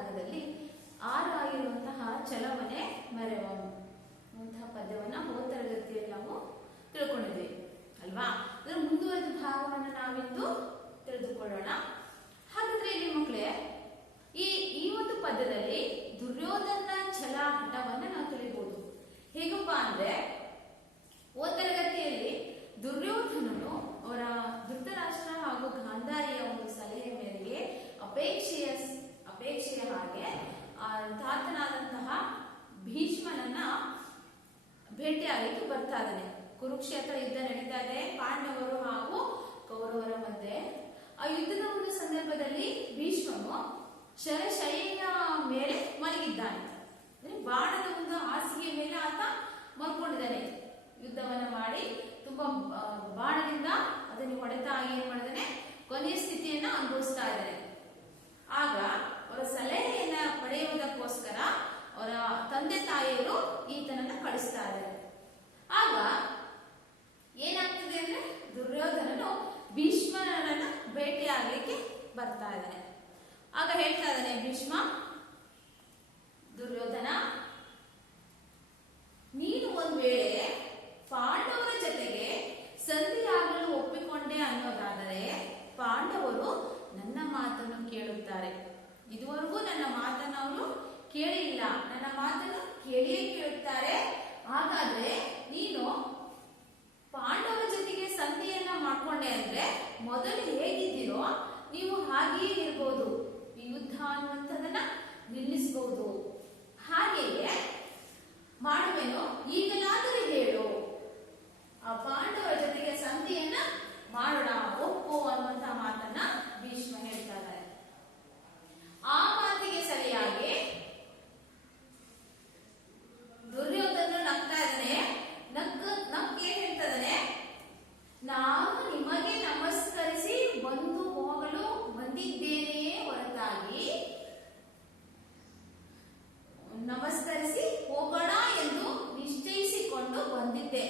ಭಾಗದಲ್ಲಿ ಆರಾಗಿರುವಂತಹ ಚಲವನೆ ಮೆರವಂ ಅಂತಹ ಪದ್ಯವನ್ನ ಹೋದ ತರಗತಿಯಲ್ಲಿ ನಾವು ತಿಳ್ಕೊಂಡಿದ್ವಿ ಅಲ್ವಾ. ಅದರ ಮುಂದುವರೆದ ಭಾಗವನ್ನು ನಾವಿಂದು ತಿಳಿದುಕೊಳ್ಳೋಣ. ಹಾಗಾದ್ರೆ ಇಲ್ಲಿ ಮಕ್ಕಳೇ ಈ ಒಂದು ಪದ್ಯದಲ್ಲಿ ದುರ್ಯೋಧನ ಛಲ ಹಠವನ್ನ ನಾವು ತಿಳಿಬಹುದು. ಹೇಗಪ್ಪ ಅಂದ್ರೆ ಹೋದ ತರಗತಿಯಲ್ಲಿ ದುರ್ಯೋಧನನು ಅವರ ಧೃತರಾಷ್ಟ್ರ ಹಾಗೂ ಗಾಂಧಾರಿಯ ಒಂದು ಸಲಹೆ ಮೇರೆಗೆ ಅಪೇಕ್ಷೆಯ ಹಾಗೆ ತಾತನಾದಂತಹ ಭೀಷ್ಮನನ್ನ ಭೇಟಿಯಾಗಲಿಕ್ಕೆ ಬರ್ತಾ ಇದ್ದಾನೆ. ಕುರುಕ್ಷೇತ್ರ ಯುದ್ಧ ನಡೀತಾ ಇದೆ ಪಾಂಡವರು ಹಾಗೂ ಕೌರವರ ಮಧ್ಯೆ. ಆ ಯುದ್ಧದ ಒಂದು ಸಂದರ್ಭದಲ್ಲಿ ಭೀಷ್ಮನು ಶರಶೈಯ ಮೇಲೆ ಮಲಗಿದ್ದಾನೆ. ಬಾಣದ ಒಂದು ಹಾಸಿಗೆ ಮೇಲೆ ಆತ ಮಲ್ಕೊಂಡಿದ್ದಾನೆ. ಯುದ್ಧವನ್ನ ಮಾಡಿ ತುಂಬಾ ಬಾಣದಿಂದ ಅದನ್ನು ಹೊಡೆತ ಏನ್ ಮಾಡಿದಾನೆ, ಕೊನೆಯ ಸ್ಥಿತಿಯನ್ನ ಅನುಭವಿಸ್ತಾ ಇದ್ದಾನೆ. ಆಗ ಅವರ ಸಲಹೆಯನ್ನ ಪಡೆಯುವುದಕ್ಕೋಸ್ಕರ ಅವರ ತಂದೆ ತಾಯಿಯರು ಈತನನ್ನ ಕಳಿಸ್ತಾ ಇದ್ದಾರೆ. ಆಗ ಏನಾಗ್ತದೆ ಅಂದ್ರೆ ದುರ್ಯೋಧನನು ಭೀಷ್ಮನನ್ನ ಭೇಟಿಯಾಗಲಿಕ್ಕೆ ಬರ್ತಾ ಇದ್ದಾನೆ. ಆಗ ಹೇಳ್ತಾ ಇದ್ದಾನೆ ಭೀಷ್ಮ, ದುರ್ಯೋಧನ, ನೀನು ಒಂದ್ ವೇಳೆ ಪಾಂಡವರ ಜೊತೆಗೆ ಸಂಧಿಯಾಗಲು ಒಪ್ಪಿಕೊಂಡೆ ಅನ್ನೋದಾದರೆ ಪಾಂಡವರು ನನ್ನ ಮಾತನ್ನು ಕೇಳುತ್ತಾರೆ. ಇದುವರೆಗೂ ನನ್ನ ಮಾತನ್ನು ಅವರು ಕೇಳಿಲ್ಲ, ನನ್ನ ಮಾತನ್ನು ಕೇಳಿಯೇ ಕೇಳುತ್ತಾರೆ. ಹಾಗಾದ್ರೆ ನೀನು ಪಾಂಡವರ ಜೊತೆಗೆ ಸಂಧಿಯನ್ನ ಮಾಡ್ಕೊಂಡೆ ಅಂದ್ರೆ ಮೊದಲು ಹೇಗಿದ್ದೀರೋ ನೀವು ಹಾಗೆಯೇ ಇರ್ಬೋದು, ಈ ಯುದ್ಧ ಅನ್ನುವಂಥದನ್ನ ನಿಲ್ಲಿಸಬಹುದು. ಹಾಗೆಯೇ ಮಾಡುವೆನು, ಈಗಲಾದರೂ ಹೇಳು, ಆ ಪಾಂಡವರ ಜೊತೆಗೆ ಸಂಧಿಯನ್ನ ಮಾಡೋಣ, ಒಪ್ಪು ಅನ್ನುವಂತ ಮಾತನ್ನ ಭೀಷ್ಮ ಹೇಳ್ತಾ ಇದ್ದಾರೆ. ಆ ಮಾತಿಗೆ ಸರಿಯಾಗಿ ದುರ್ಯೋಧನ ನಗ್ತಾ ಇದ್ದಾನೆ. ಏನ್ ಹೇಳ್ತಾ ಇದ್ದಾನೆ, ನಾನು ನಿಮಗೆ ನಮಸ್ಕರಿಸಿ ಬಂದು ಹೋಗಲು ಬಂದಿದ್ದೇನೆಯೇ ಹೊರತಾಗಿ ನಮಸ್ಕರಿಸಿ ಹೋಗೋಣ ಎಂದು ನಿಶ್ಚಯಿಸಿಕೊಂಡು ಬಂದಿದ್ದೆ.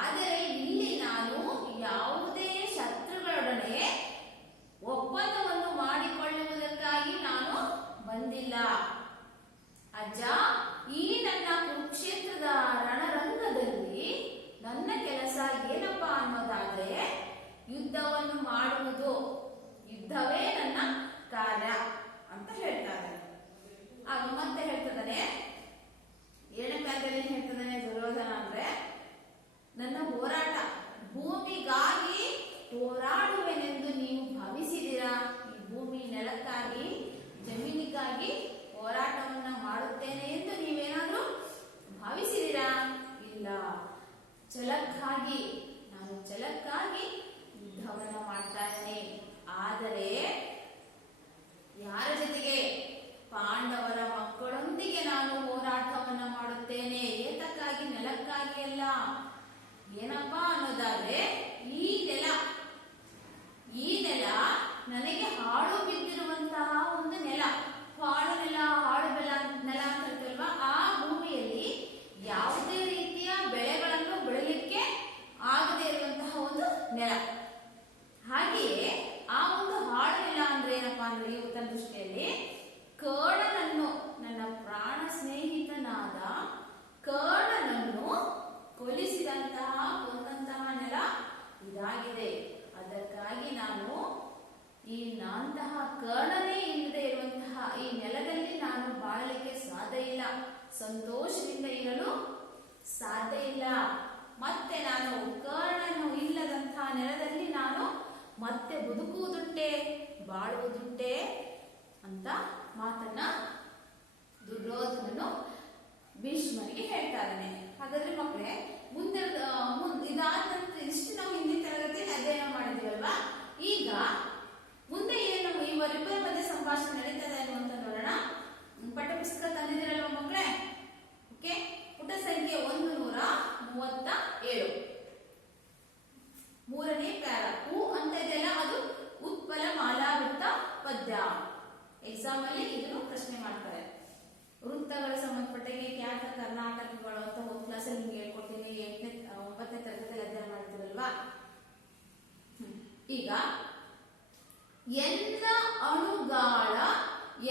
ಆದರೆ ಇಲ್ಲಿ ನಾನು ಯಾವುದೇ ಶತ್ರುಗಳೊಡನೆ ಒಪ್ಪಂದವನ್ನು ಮಾಡಿಕೊಳ್ಳುವುದಕ್ಕಾಗಿ ನಾನು ಬಂದಿಲ್ಲ. ಅಜ್ಜ, ಈ ನನ್ನ ಕುರುಕ್ಷೇತ್ರದ ರಣರಂಗದಲ್ಲಿ ನನ್ನ ಕೆಲಸ ಏನಪ್ಪಾ ಅನ್ನೋದಾದ್ರೆ ಯುದ್ಧವನ್ನು ಮಾಡುವುದು, ಯುದ್ಧವೇ ನನ್ನ ಕಾರ್ಯ ಅಂತ ಹೇಳ್ತಾರೆ. ಆಗ ಮತ್ತೆ ಹೇಳ್ತಿದ್ದಾನೆ, 7ನೇ ಪದ್ಯದಲ್ಲಿ ಹೇಳ್ತಿದ್ದಾನೆ ದುರ್ಯೋಧನ ಅಂದ್ರೆ, ನನ್ನ ಹೋರಾಟ ಭೂಮಿಗಾಗಿ ಹೋರಾಡುವೆನೆಂದು ನೀವು ಭಾವಿಸಿದಿರಾ? ಈ ಭೂಮಿ ನೆಲಕ್ಕಾಗಿ ಜಮೀನಿಗಾಗಿ ಹೋರಾಟವನ್ನ ಮಾಡುತ್ತೇನೆ ಎಂದು ನೀವೇನಾದ್ರೂ ಭಾವಿಸಿದಿರಾ? ಇಲ್ಲ. ಛಲಕ್ಕಾಗಿ, ನಾನು ಛಲಕ್ಕಾಗಿ ಯುದ್ಧವನ್ನ ಮಾಡ್ತಾ ಇದ್ದೇನೆ. ಆದರೆ ಯಾರ ಜೊತೆಗೆ? ಪಾಂಡವರ ಮಕ್ಕಳೊಂದಿಗೆ ನಾನು ಹೋರಾಟವನ್ನ ಮಾಡುತ್ತೇನೆ. ಏತಕ್ಕಾಗಿ? ನೆಲಕ್ಕಾಗಿ ಅಲ್ಲ. ಏನಪ್ಪಾ ಅನ್ನೋದಾದ್ರೆ ಈ ನೆಲ ನನಗೆ ಹಾಳು ಬಿದ್ದಿರುವಂತಹ ಒಂದು ನೆಲ, ಹಾಳು ನೆಲ, ಹಾಳು ನೆಲ ಅಂತ ಹೇಳ್ತಲ್ವಾ, ಆ ಭೂಮಿಯಲ್ಲಿ ಯಾವುದೇ ರೀತಿಯ ಬೆಳೆಗಳನ್ನು ಬೆಳಲಿಕ್ಕೆ ಆಗದೆ ಇರುವಂತಹ ಒಂದು ನೆಲ. ಹಾಗೆಯೇ ಆ ಒಂದು ಹಾಳು ನೆಲ ಅಂದ್ರೆ ಏನಪ್ಪಾ ಅಂದ್ರೆ ಇವತ್ತಿನ ದೃಷ್ಟಿಯಲ್ಲಿ ಕರ್ಣನನ್ನು, ನನ್ನ ಪ್ರಾಣ ಸ್ನೇಹಿತನಾದ ಕರ್ಣನನ್ನು ಕೊಲಿಸಿದಂತಹ ಕೊಂದಂತಹ ನೆಲ ಇದಾಗಿದೆ. ಅದಕ್ಕಾಗಿ ನಾನು ಅಂತಹ ಕರ್ಣನೇ ಇಲ್ಲದೆ ಇರುವಂತಹ ಈ ನೆಲದಲ್ಲಿ ನಾನು ಬಾಳಲಿಕ್ಕೆ ಸಾಧ್ಯ ಇಲ್ಲ, ಸಂತೋಷದಿಂದ ಇರಲು ಸಾಧ್ಯ ಇಲ್ಲ. ಮತ್ತೆ ನಾನು ಕರ್ಣನು ಇಲ್ಲದಂತಹ ನೆಲದಲ್ಲಿ ನಾನು ಮತ್ತೆ ಬದುಕುವುದುಂಟೆ, ಬಾಳುವುದುಂಟೆ ಅಂತ ಮಾತನ್ನ ದುರ್ಯೋಧನನು ಭೀಷ್ಮನಿಗೆ ಹೇಳ್ತಾ ಇದ್ದಾನೆ. ಹಾಗಾದ್ರೆ ಮಕ್ಕಳೇ, ಇದಾದ ನಂತರ ಇಷ್ಟು ನಾವು ಹಿಂದಿನ ತರಗತಿಯಲ್ಲಿ ಅಧ್ಯಯನ ಮಾಡಿದೀವಲ್ವಾ, ಈಗ ಮುಂದೆ ಏನು ಇವರಿಬ್ಬರ ಮಧ್ಯೆ ಸಂಭಾಷಣೆ ನಡೀತದೆ ಅನ್ನುವಂತ ನೋಡೋಣ. ಪಠ್ಯಪುಸ್ತಕ ತಂದಿದ್ದೀರಲ್ವ ಮಕ್ಕಳೇ? ಓಕೆ, ಪುಟ ಸಂಖ್ಯೆ 137, 3ನೇ ಪ್ಯಾರ. ಹೂ ಅಂತ ಇದೆಯಲ್ಲ, ಅದು ಉತ್ಪಲ ಮಾಲಾವೃತ್ತ ಪದ್ಯ. ಎಕ್ಸಾಮ್ ಅಲ್ಲಿ ಇದನ್ನು ಪ್ರಶ್ನೆ ಮಾಡ್ತಾರೆ. ವೃತ್ತಗಳ ಸಂಬಂಧಪಟ್ಟಾಗೆ ಖ್ಯಾತ ಕರ್ನಾಟಕಗಳು ಅಂತ ಹೋದ್ ಕ್ಲಾಸಲ್ಲಿ ನಿಮ್ಗೆ ಹೇಳ್ಕೊಡ್ತೀನಿ. 9ನೇ ತರಗತಿಯಲ್ಲಿ ಅಧ್ಯಯನ ಮಾಡ್ತೀರಲ್ವಾ. ಈಗ ಎನ್ನ ಅಣುಗಾಳ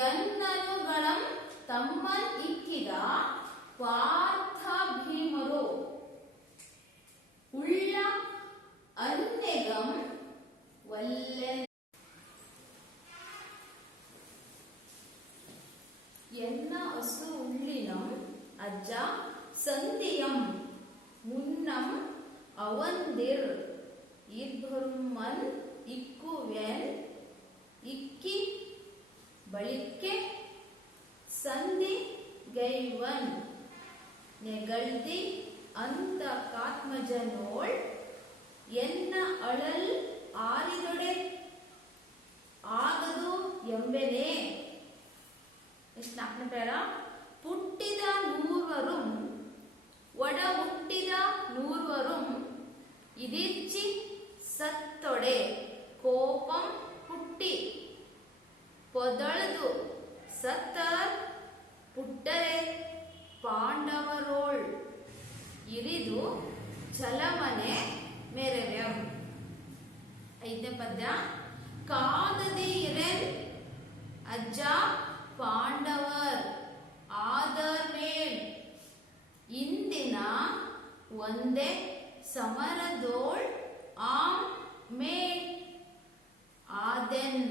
ಎನ್ನನುಗಳ ತಮ್ಮನ್ ಇಕ್ಕಿದ ಪಾರ್ಥ ಭೀಮರು ಉಳ್ಳ ಅನ್ನೆಗಂ ವಲ್ಲೆ ಎನ್ನ ಹಸು ಉಳ್ಳಿನಂ ಅಜ್ಜ ಸಂಧಿಯಂ ಮುನ್ನಂ ಅವಂದಿರ್ ಇಬ್ಬರುಮನ್ ಇಕ್ಕುವೆನ್ ಇಕ್ಕಿ ಬಳಿಕೆ ಸಂಧಿ ಗೈವನ್ ನೆಗಳ್ದಿ ಅಂತ ಕಾತ್ಮಜನೋಳ್ ಎನ್ನ ಅಳಲ್ ಆರಿದೊಡೆ ಆಗದು ಎಂಬೆನೆ. ಎಷ್ಟು ನಾಲ್ಕನೇ ಪೇರ. ಪುಟ್ಟಿದ ನೂರ್ವರುಂ ಒಡ ಹುಟ್ಟಿದ ನೂರ್ವರುಂ ಇದಿರ್ಚಿ ಸತ್ತೊಡೆ ಕೋಪಂ ಹುಟ್ಟಿ ಪೊದಳ್ದು ಸತ್ತರ್ ಪುಟ್ಟರೆ ಪಾಂಡವರೋಳ್ ಇರಿದು ಛಲಮನೆ ಮೆರೆವೆಂ. ಐದನೇ ಪದ್ಯ. ಕಾದದಿ ಇರೆನ್ ಅಜ್ಜ ಪಾಂಡವರ್ ಆದರ್ ಮೇಲ್ ಇಂದಿನ ಒಂದೇ ಸಮರದೋಳ್ ಆಮ್ ಮೇಲ್ ಆದೆನ್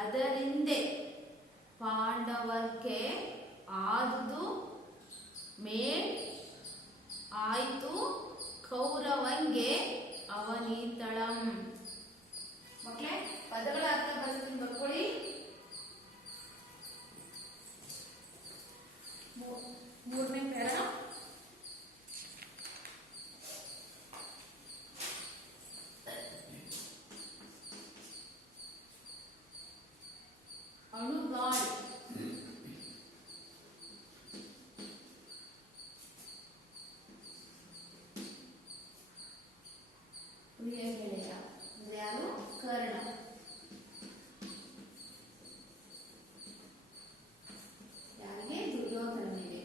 ಅದರಿಂದೆ ಪಾಂಡವರ್ಗೆ ಆದುದು ಮೇಲ್ ಆಯ್ತು ಕೌರವಂಗೆ ಅವನೀತಳಂ. ಮಕ್ಕಳೇ ಪದಗಳ ಅರ್ಥ ಬರ್ತೀನಿ ಬರ್ಕೊಳ್ಳಿ. ಮೂರನೇ ಪೇರ. ಅಣುಗಾಳ್ ಪ್ರಿಯ ಗೆಳೆಯ ಅಂದ್ರೆ ಯಾರು? ಕರ್ಣ. ಯಾರಿಗೆ? ದುರ್ಯೋಧನನಿಗೆ.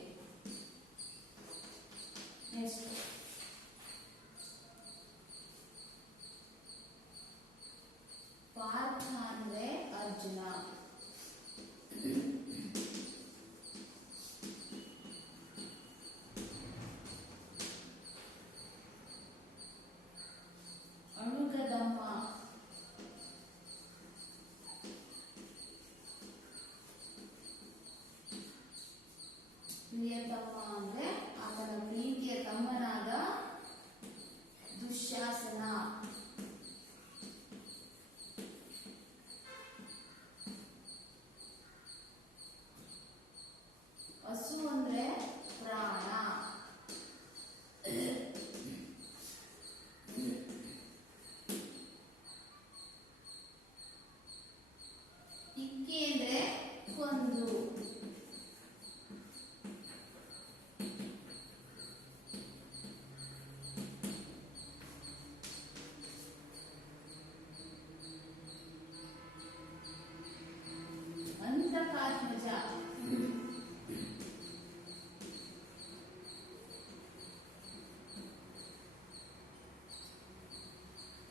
ನೆಕ್ಸ್ಟ್ ಪಾರ್ಥ ಅಂದ್ರೆ ಅರ್ಜುನ. ಅಣುಗದಮ್ಮ. ಪ್ರಿಯತಮ್ಮ ಅಂದ್ರೆ ಆತನ ಪ್ರೀತಿಯ ತಮ್ಮನಾದ ದುಶ್ಯಾಸನ. ಹಸು ಅಂದ್ರೆ ಪ್ರಾಣ. ಇಕ್ಕಿ ಅಂದ್ರೆ ಕೊಂದು. ಅಂತಕಾತ್ಮಜ.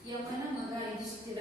ಯಮನ ಮಗ ಯುಧಿಷ್ಠಿರ.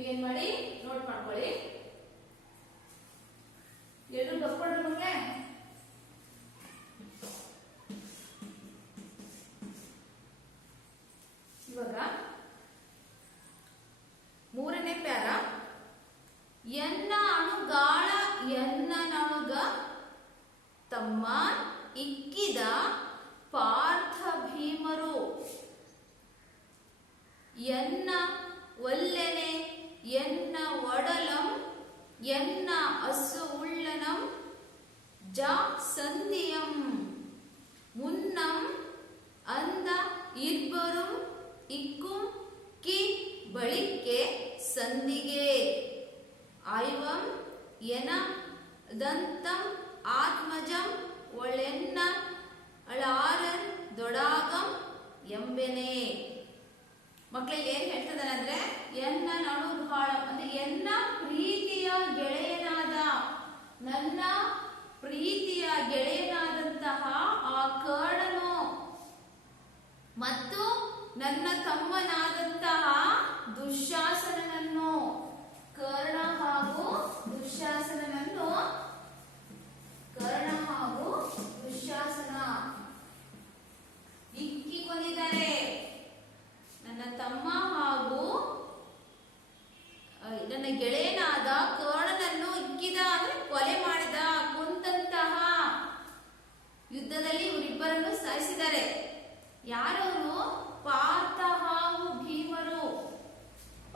ನೀವೇನ್ ಮಾಡಿ ನೋಟ್ ಮಾಡ್ಕೊಳ್ಳಿ. ಎಲ್ಲರೂ ಬರ್ಕೊಳ್ರಿ ಮಕ್ಕಳೇ. ಇವಾಗ ಮೂರನೇ ಪ್ಯಾರ. ಎನ್ನ ಅಣುಗಾಳ ಎನ್ನನಣುಗ ತಮ್ಮ ಇಕ್ಕಿದ ಪಾರ್ಥ ಭೀಮರು ಎನ್ನ ಒಲ್ಲೆನೆ ಎನ್ನ ಒಡಲಂ ಎನ್ನ ಅಸು ಉಳ್ಳನಂ ಜ ಸಂಧಿಯಂ ಮುನ್ನಂ ಅಂದ ಇಬ್ಬரும் ಇಕ್ಕುಂ ಕಿ ಬಳಿಕೆ ಸಂಧಿಗೆ ಆಯ್ವಂ ಎನ ದಂತಂ ಆತ್ಮಜಂ ಒಳೆನ್ನ ಅಳಾರನ್ ದೊಡಾಗಂ ಎಂಬೆನೆ. ಮಕ್ಕಳಿಗೆ ಏನ್ ಹೇಳ್ತದಾನೆ ಅಂದ್ರೆ ಎನ್ನ ನಣುಗಾಳ ಅಂದ್ರೆ ಎನ್ನ ಪ್ರೀತಿಯ ಗೆಳೆಯನಾದ, ನನ್ನ ಪ್ರೀತಿಯ ಗೆಳೆಯನಾದಂತಹ ಆ ಕರ್ಣನು ಮತ್ತು ನನ್ನ ತಮ್ಮನಾದಂತಹ ದುಶ್ಯಾಸನನನ್ನು, ಕರ್ಣ ಹಾಗೂ ದುಶ್ಯಾಸನನನ್ನು, ಕರ್ಣ ಹಾಗೂ ದುಶ್ಯಾಸನ ಇಕ್ಕಿಕೊಂಡಿದ್ದಾರೆ. ನನ್ನ ತಮ್ಮ ಹಾಗೂ ನನ್ನ ಗೆಳೆಯನಾದ ಕರ್ಣನನ್ನು ಇಕ್ಕಿದ ಅಂದ್ರೆ ಕೊಲೆ ಮಾಡಿದ, ಕೊಂದಂತಹ ಯುದ್ಧದಲ್ಲಿ ಇವರಿಬ್ಬರನ್ನು ಸಾಯಿಸಿದ್ದಾರೆ. ಯಾರವರು? ಪಾರ್ಥ ಹಾಗೂ ಭೀಮರು.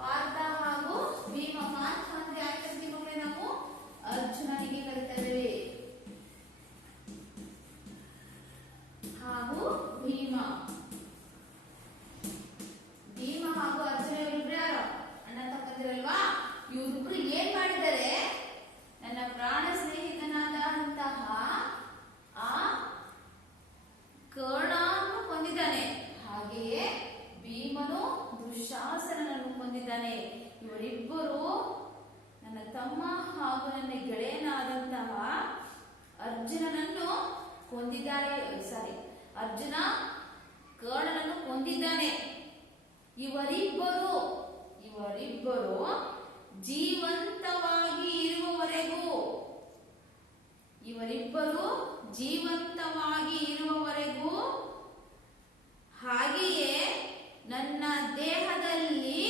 ಪಾರ್ಥ ಹಾಗೂ ಭೀಮ. ಪಾರ್ಥ ಅಂದ್ರೆ ಯಾಕೆ ಮಕ್ಕಳೇ ನಾವು ಅರ್ಜುನನಿಗೆ ಕರೀತೇವೆ, ಹಾಗೂ ಭೀಮ. ಭೀಮ ಹಾಗೂ ಅರ್ಜುನ ಇವರಿಬ್ರು ಯಾರು? ಅಣ್ಣ ತಪ್ಪಂದಿರಲ್ವಾ? ಇವರಿಬ್ರು ಏನ್ ಮಾಡಿದ್ದಾರೆ? ನನ್ನ ಪ್ರಾಣ ಸ್ನೇಹಿತನಾದಂತಹ ಆ ಕರ್ಣನು ಕೊಂದಿದ್ದಾನೆ, ಹಾಗೆಯೇ ಭೀಮನು ದುಶ್ಯಾಸನನನ್ನು ಕೊಂದಿದ್ದಾನೆ. ಇವರಿಬ್ಬರು ನನ್ನ ತಮ್ಮ ಹಾಗೂ ನನ್ನ ಗೆಳೆಯನಾದಂತಹ ಅರ್ಜುನನನ್ನು ಕೊಂದಿದ್ದಾರೆ. ಅರ್ಜುನ ಕರ್ಣನನ್ನು ಕೊಂದಿದ್ದಾನೆ. ಇವರಿಬ್ಬರು ಜೀವಂತವಾಗಿ ಇರುವವರೆಗೂ ಹಾಗೆಯೇ ನನ್ನ ದೇಹದಲ್ಲಿ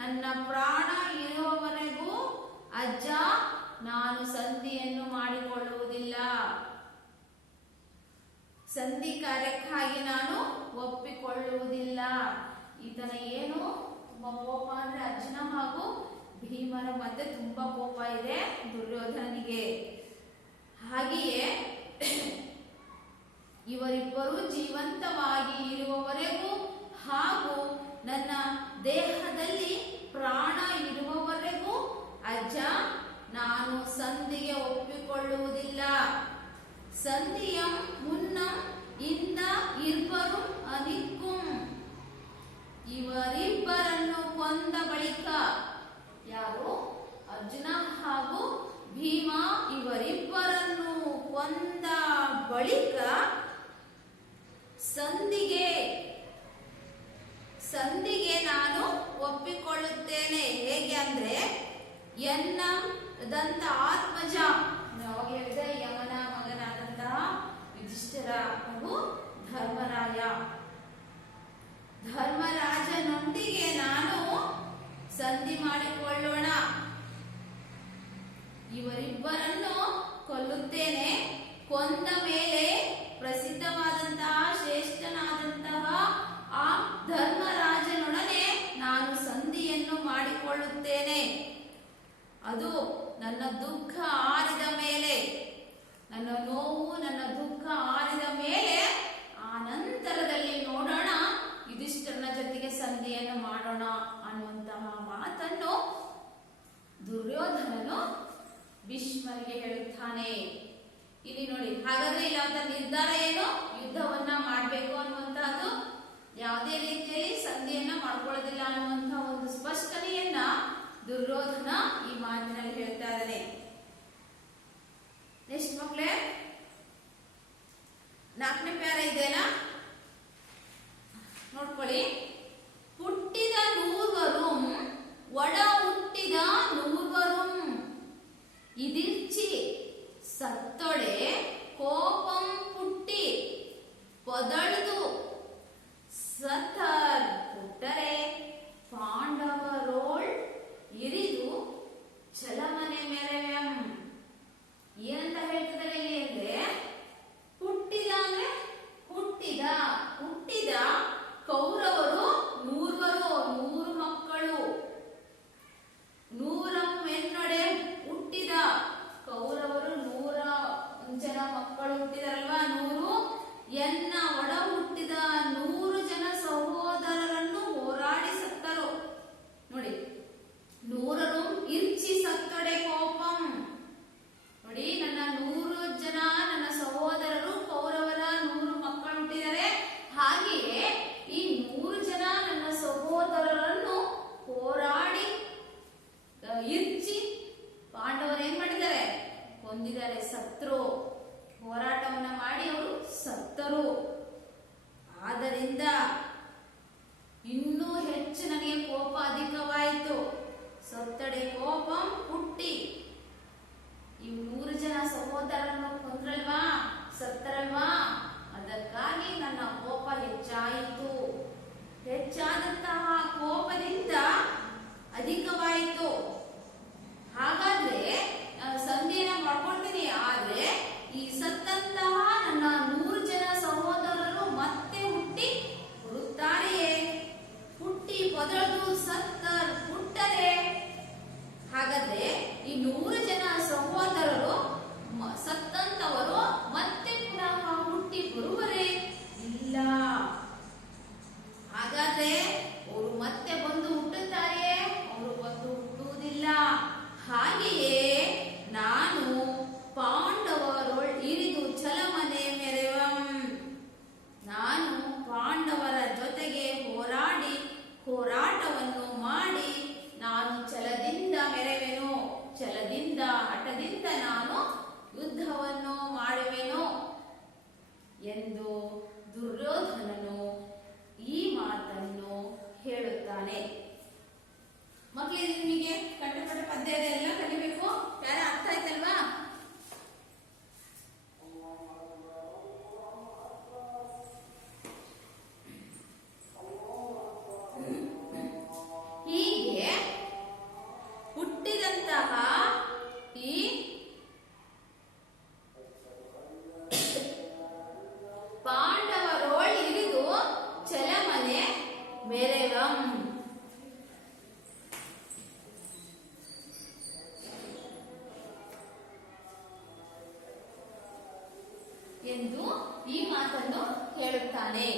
ನನ್ನ ಪ್ರಾಣ ಇರುವವರೆಗೂ ಅಜ್ಜ ನಾನು ಸಂಧಿಯನ್ನು ಮಾಡಿಕೊಳ್ಳುವುದಿಲ್ಲ. ಸಂಧಿ ಕಾರ್ಯಕ್ಕಾಗಿ ನಾನು ಒಪ್ಪಿಕೊಳ್ಳುವುದಿಲ್ಲ. ಈತನ ಏನು ತುಂಬಾ ಕೋಪ ಅಂದ್ರೆ ಅರ್ಜುನ ಹಾಗೂ ಭೀಮರ ಮಧ್ಯೆ ತುಂಬಾ ಕೋಪ ಇದೆ ದುರ್ಯೋಧನಿಗೆ. ಹಾಗೆಯೇ ಇವರಿಬ್ಬರು ಜೀವಂತವಾಗಿ ಇರುವವರೆಗೂ ಹಾಗೂ ನನ್ನ ದೇಹದಲ್ಲಿ ಪ್ರಾಣ ಇರುವವರೆಗೂ ಅಜ್ಜ ನಾನು ಸಂಧಿಗೆ ಒಪ್ಪಿಕೊಳ್ಳುವುದಿಲ್ಲ. ಸಂಧಿಯಂ ಮುನ್ನಂ ಇಂದ ಇಬ್ಬರು ಅನಿಕ್ಕುಂ. ಇವರಿಬ್ಬರನ್ನು ಕೊಂದ ಬಳಿಕ, ಯಾರು? ಅರ್ಜುನ ಹಾಗೂ ಭೀಮ ಇವರಿಬ್ಬರನ್ನು ಕೊಂದ ಬಳಿಕ ಸಂಧಿಗೆ ನಾನು ಒಪ್ಪಿಕೊಳ್ಳುತ್ತೇನೆ. ಹೇಗೆ ಅಂದ್ರೆ ಎನ್ನ ದಂತ ಆತ್ಮಜ, ಅವಾಗ ಹೇಳಿದೆ ಯಮನ ಮಗನಾದಂತಹ ಯುಧಿಷ್ಠಿರ ಹಾಗೂ ಧರ್ಮರಾಜನೊಂದಿಗೆ ನಾನು ಸಂಧಿ ಮಾಡಿಕೊಳ್ಳೋಣ. ಇವರಿಬ್ಬರನ್ನು ಕೊಲ್ಲುತ್ತೇನೆ. ಕೊಂದ ಮೇಲೆ ಪ್ರಸಿದ್ಧವಾದಂತಹ ಶ್ರೇಷ್ಠನಾದಂತಹ ಆ ಧರ್ಮರಾಜನೊಡನೆ ನಾನು ಸಂಧಿಯನ್ನು ಮಾಡಿಕೊಳ್ಳುತ್ತೇನೆ. ಅದು ನನ್ನ ದುಃಖ ಆರಿದ ಮೇಲೆ, ನನ್ನ ನೋವು ನನ್ನ ದುಃಖ ಆರಿದ ಮೇಲೆ ಆ ನಂತರದಲ್ಲಿ ನೋಡೋಣ, ಯುಧಿಷ್ಠಿರನ ಜೊತೆಗೆ ಸಂಧಿಯನ್ನು ಮಾಡೋಣ ಅನ್ನುವಂತಹ ಮಾತನ್ನು ದುರ್ಯೋಧನನು ಭೀಷ್ಮರಿಗೆ ಹೇಳುತ್ತಾನೆ. ಇಲ್ಲಿ ನೋಡಿ, ಹಾಗಾದ್ರೆ ಇಲ್ಲಾದ ನಿರ್ಧಾರ ಏನು? ಯುದ್ಧವನ್ನ ಮಾಡಬೇಕು ಅನ್ನುವಂತಹದ್ದು, ಯಾವುದೇ ರೀತಿಯಲ್ಲಿ ಸಂಧಿಯನ್ನ ಮಾಡ್ಕೊಳ್ಳೋದಿಲ್ಲ ಅನ್ನುವಂತಹ ಒಂದು ಸ್ಪಷ್ಟನೆಯನ್ನ ದುರ್ಯೋಧನ ಈ ಮಾತಿನಲ್ಲಿ ಹೇಳ್ತಾ ಇದ್ದಾನೆ. ನೆಕ್ಸ್ಟ್ ಮಕ್ಕಳೇ, 4ನೇ ಪ್ಯಾರ ಇದೆಯಲ್ಲ, ನೋಡ್ಕೊಳ್ಳಿ. ಹುಟ್ಟಿದ ನೂರ್ವರು ಒಡ ಹುಟ್ಟಿದ ಎನ್ನ ಒಡ ಹುಟ್ಟಿದ 100 ಜನ ಸಹೋದರರನ್ನು ಹೋರಾಡಿ ಸತ್ತರು. ನೋಡಿ, 100 ಇರ್ಚಿ ಸತ್ತೊಡೆ ಕೋಪಂ. ನೋಡಿ, ನನ್ನ 100 ಜನ ನನ್ನ ಸಹೋದರರು, ಕೌರವರ 100 ಮಕ್ಕಳು ಹುಟ್ಟಿದರೆ, ಹಾಗೆಯೇ ಈ 100 ಜನ ನನ್ನ ಸಹೋದರರನ್ನು ಹೋರಾಡಿ ಇರ್ಚಿ ಪಾಂಡವರು ಏನ್ ಮಾಡಿದ್ದಾರೆ? ಕೊಂದಿದ್ದಾರೆ, ಸತ್ರು. ಹೋರಾಟವನ್ನ ಮಾಡಿ ಅವರು ಸತ್ತರು. ಆದ್ದರಿಂದ ಇನ್ನೂ ಹೆಚ್ಚು ನನಗೆ ಕೋಪ ಅಧಿಕವಾಯಿತು. ಸತ್ತಡೆ ಕೋಪಂ ಹುಟ್ಟಿ. ಈ 100 ಜನ ಸಹೋದರರನ್ನು ಕೊಂದ್ರಲ್ವಾ, ಸತ್ತರಲ್ವಾ, ಅದಕ್ಕಾಗಿ ನನ್ನ ಕೋಪ ಹೆಚ್ಚಾಯಿತು. ಹೆಚ್ಚಾದಂತಹ ಕೋಪದಿಂದ ಅಧಿಕವಾಯಿತು. ಹಾಗಾದ್ರೆ ನಾನು ಸಂಧಿಯನ್ನ ಮಾಡ್ಕೊಳ್ತೀನಿ. ಆದ್ರೆ ಈ ಸತ್ತಂತಹ ನನ್ನ 100 ಜನ ಸಹೋದರರು ಮತ್ತೆ ಹುಟ್ಟಿ ಹುಡುಕ್ತಾರೆಯೇ? ಹುಟ್ಟಿ ಬದಲು ಹುಟ್ಟರೆ? ಹಾಗಾದ್ರೆ ಈ 100 ಜನ ಸಹೋದರರು ಸತ್ತಂತವರು ಮತ್ತೆ ಪುನಃ ಹುಟ್ಟಿ ಬರುವರೇ? ಇಲ್ಲ. ಹಾಗಾದ್ರೆ ಅವರು ಮತ್ತೆ ಬಂದು ಹುಟ್ಟುತ್ತಾರೆಯೇ? ಅವರು ಬಂದು ಹುಟ್ಟುವುದಿಲ್ಲ. ಹಾಗೆಯೇ ನಾನು ಪಾಂಡವರೊಳ್ ಇರಿದು ಛಲಮನೆ ಮೆರೆವಂ. ನಾನು ಪಾಂಡವರ ಜೊತೆಗೆ ಹೋರಾಟವನ್ನು ಮಾಡಿ ನಾನು ಛಲದಿಂದ ಮೆರೆವೆನು. ಛಲದಿಂದ, ಹಠದಿಂದ ನಾನು ಯುದ್ಧವನ್ನು ಮಾಡುವೆನು ಎಂದು ದುರ್ಯೋಧನನು ಈ ಮಾತನ್ನು ಹೇಳುತ್ತಾನೆ. ಮಕ್ಕಳಿಗೆ ನಿಮಗೆ ಕಂಠಪಟ ಪದ್ಯ ಎಲ್ಲ ಕಲಿಬೇಕು. ಯಾರ ಅರ್ಥ ಆಯ್ತಲ್ವಾ? ಹೀಗೆ ಹುಟ್ಟಿದಂತಹ ಈ ಪಾಂಡವರೋಳ್ ಇರಿದು ಛಲಮನೆ ಮೆರೆವಂ. ಎಂದು ಈ ಮಾತನ್ನು ಹೇಳುತ್ತಾನೆ.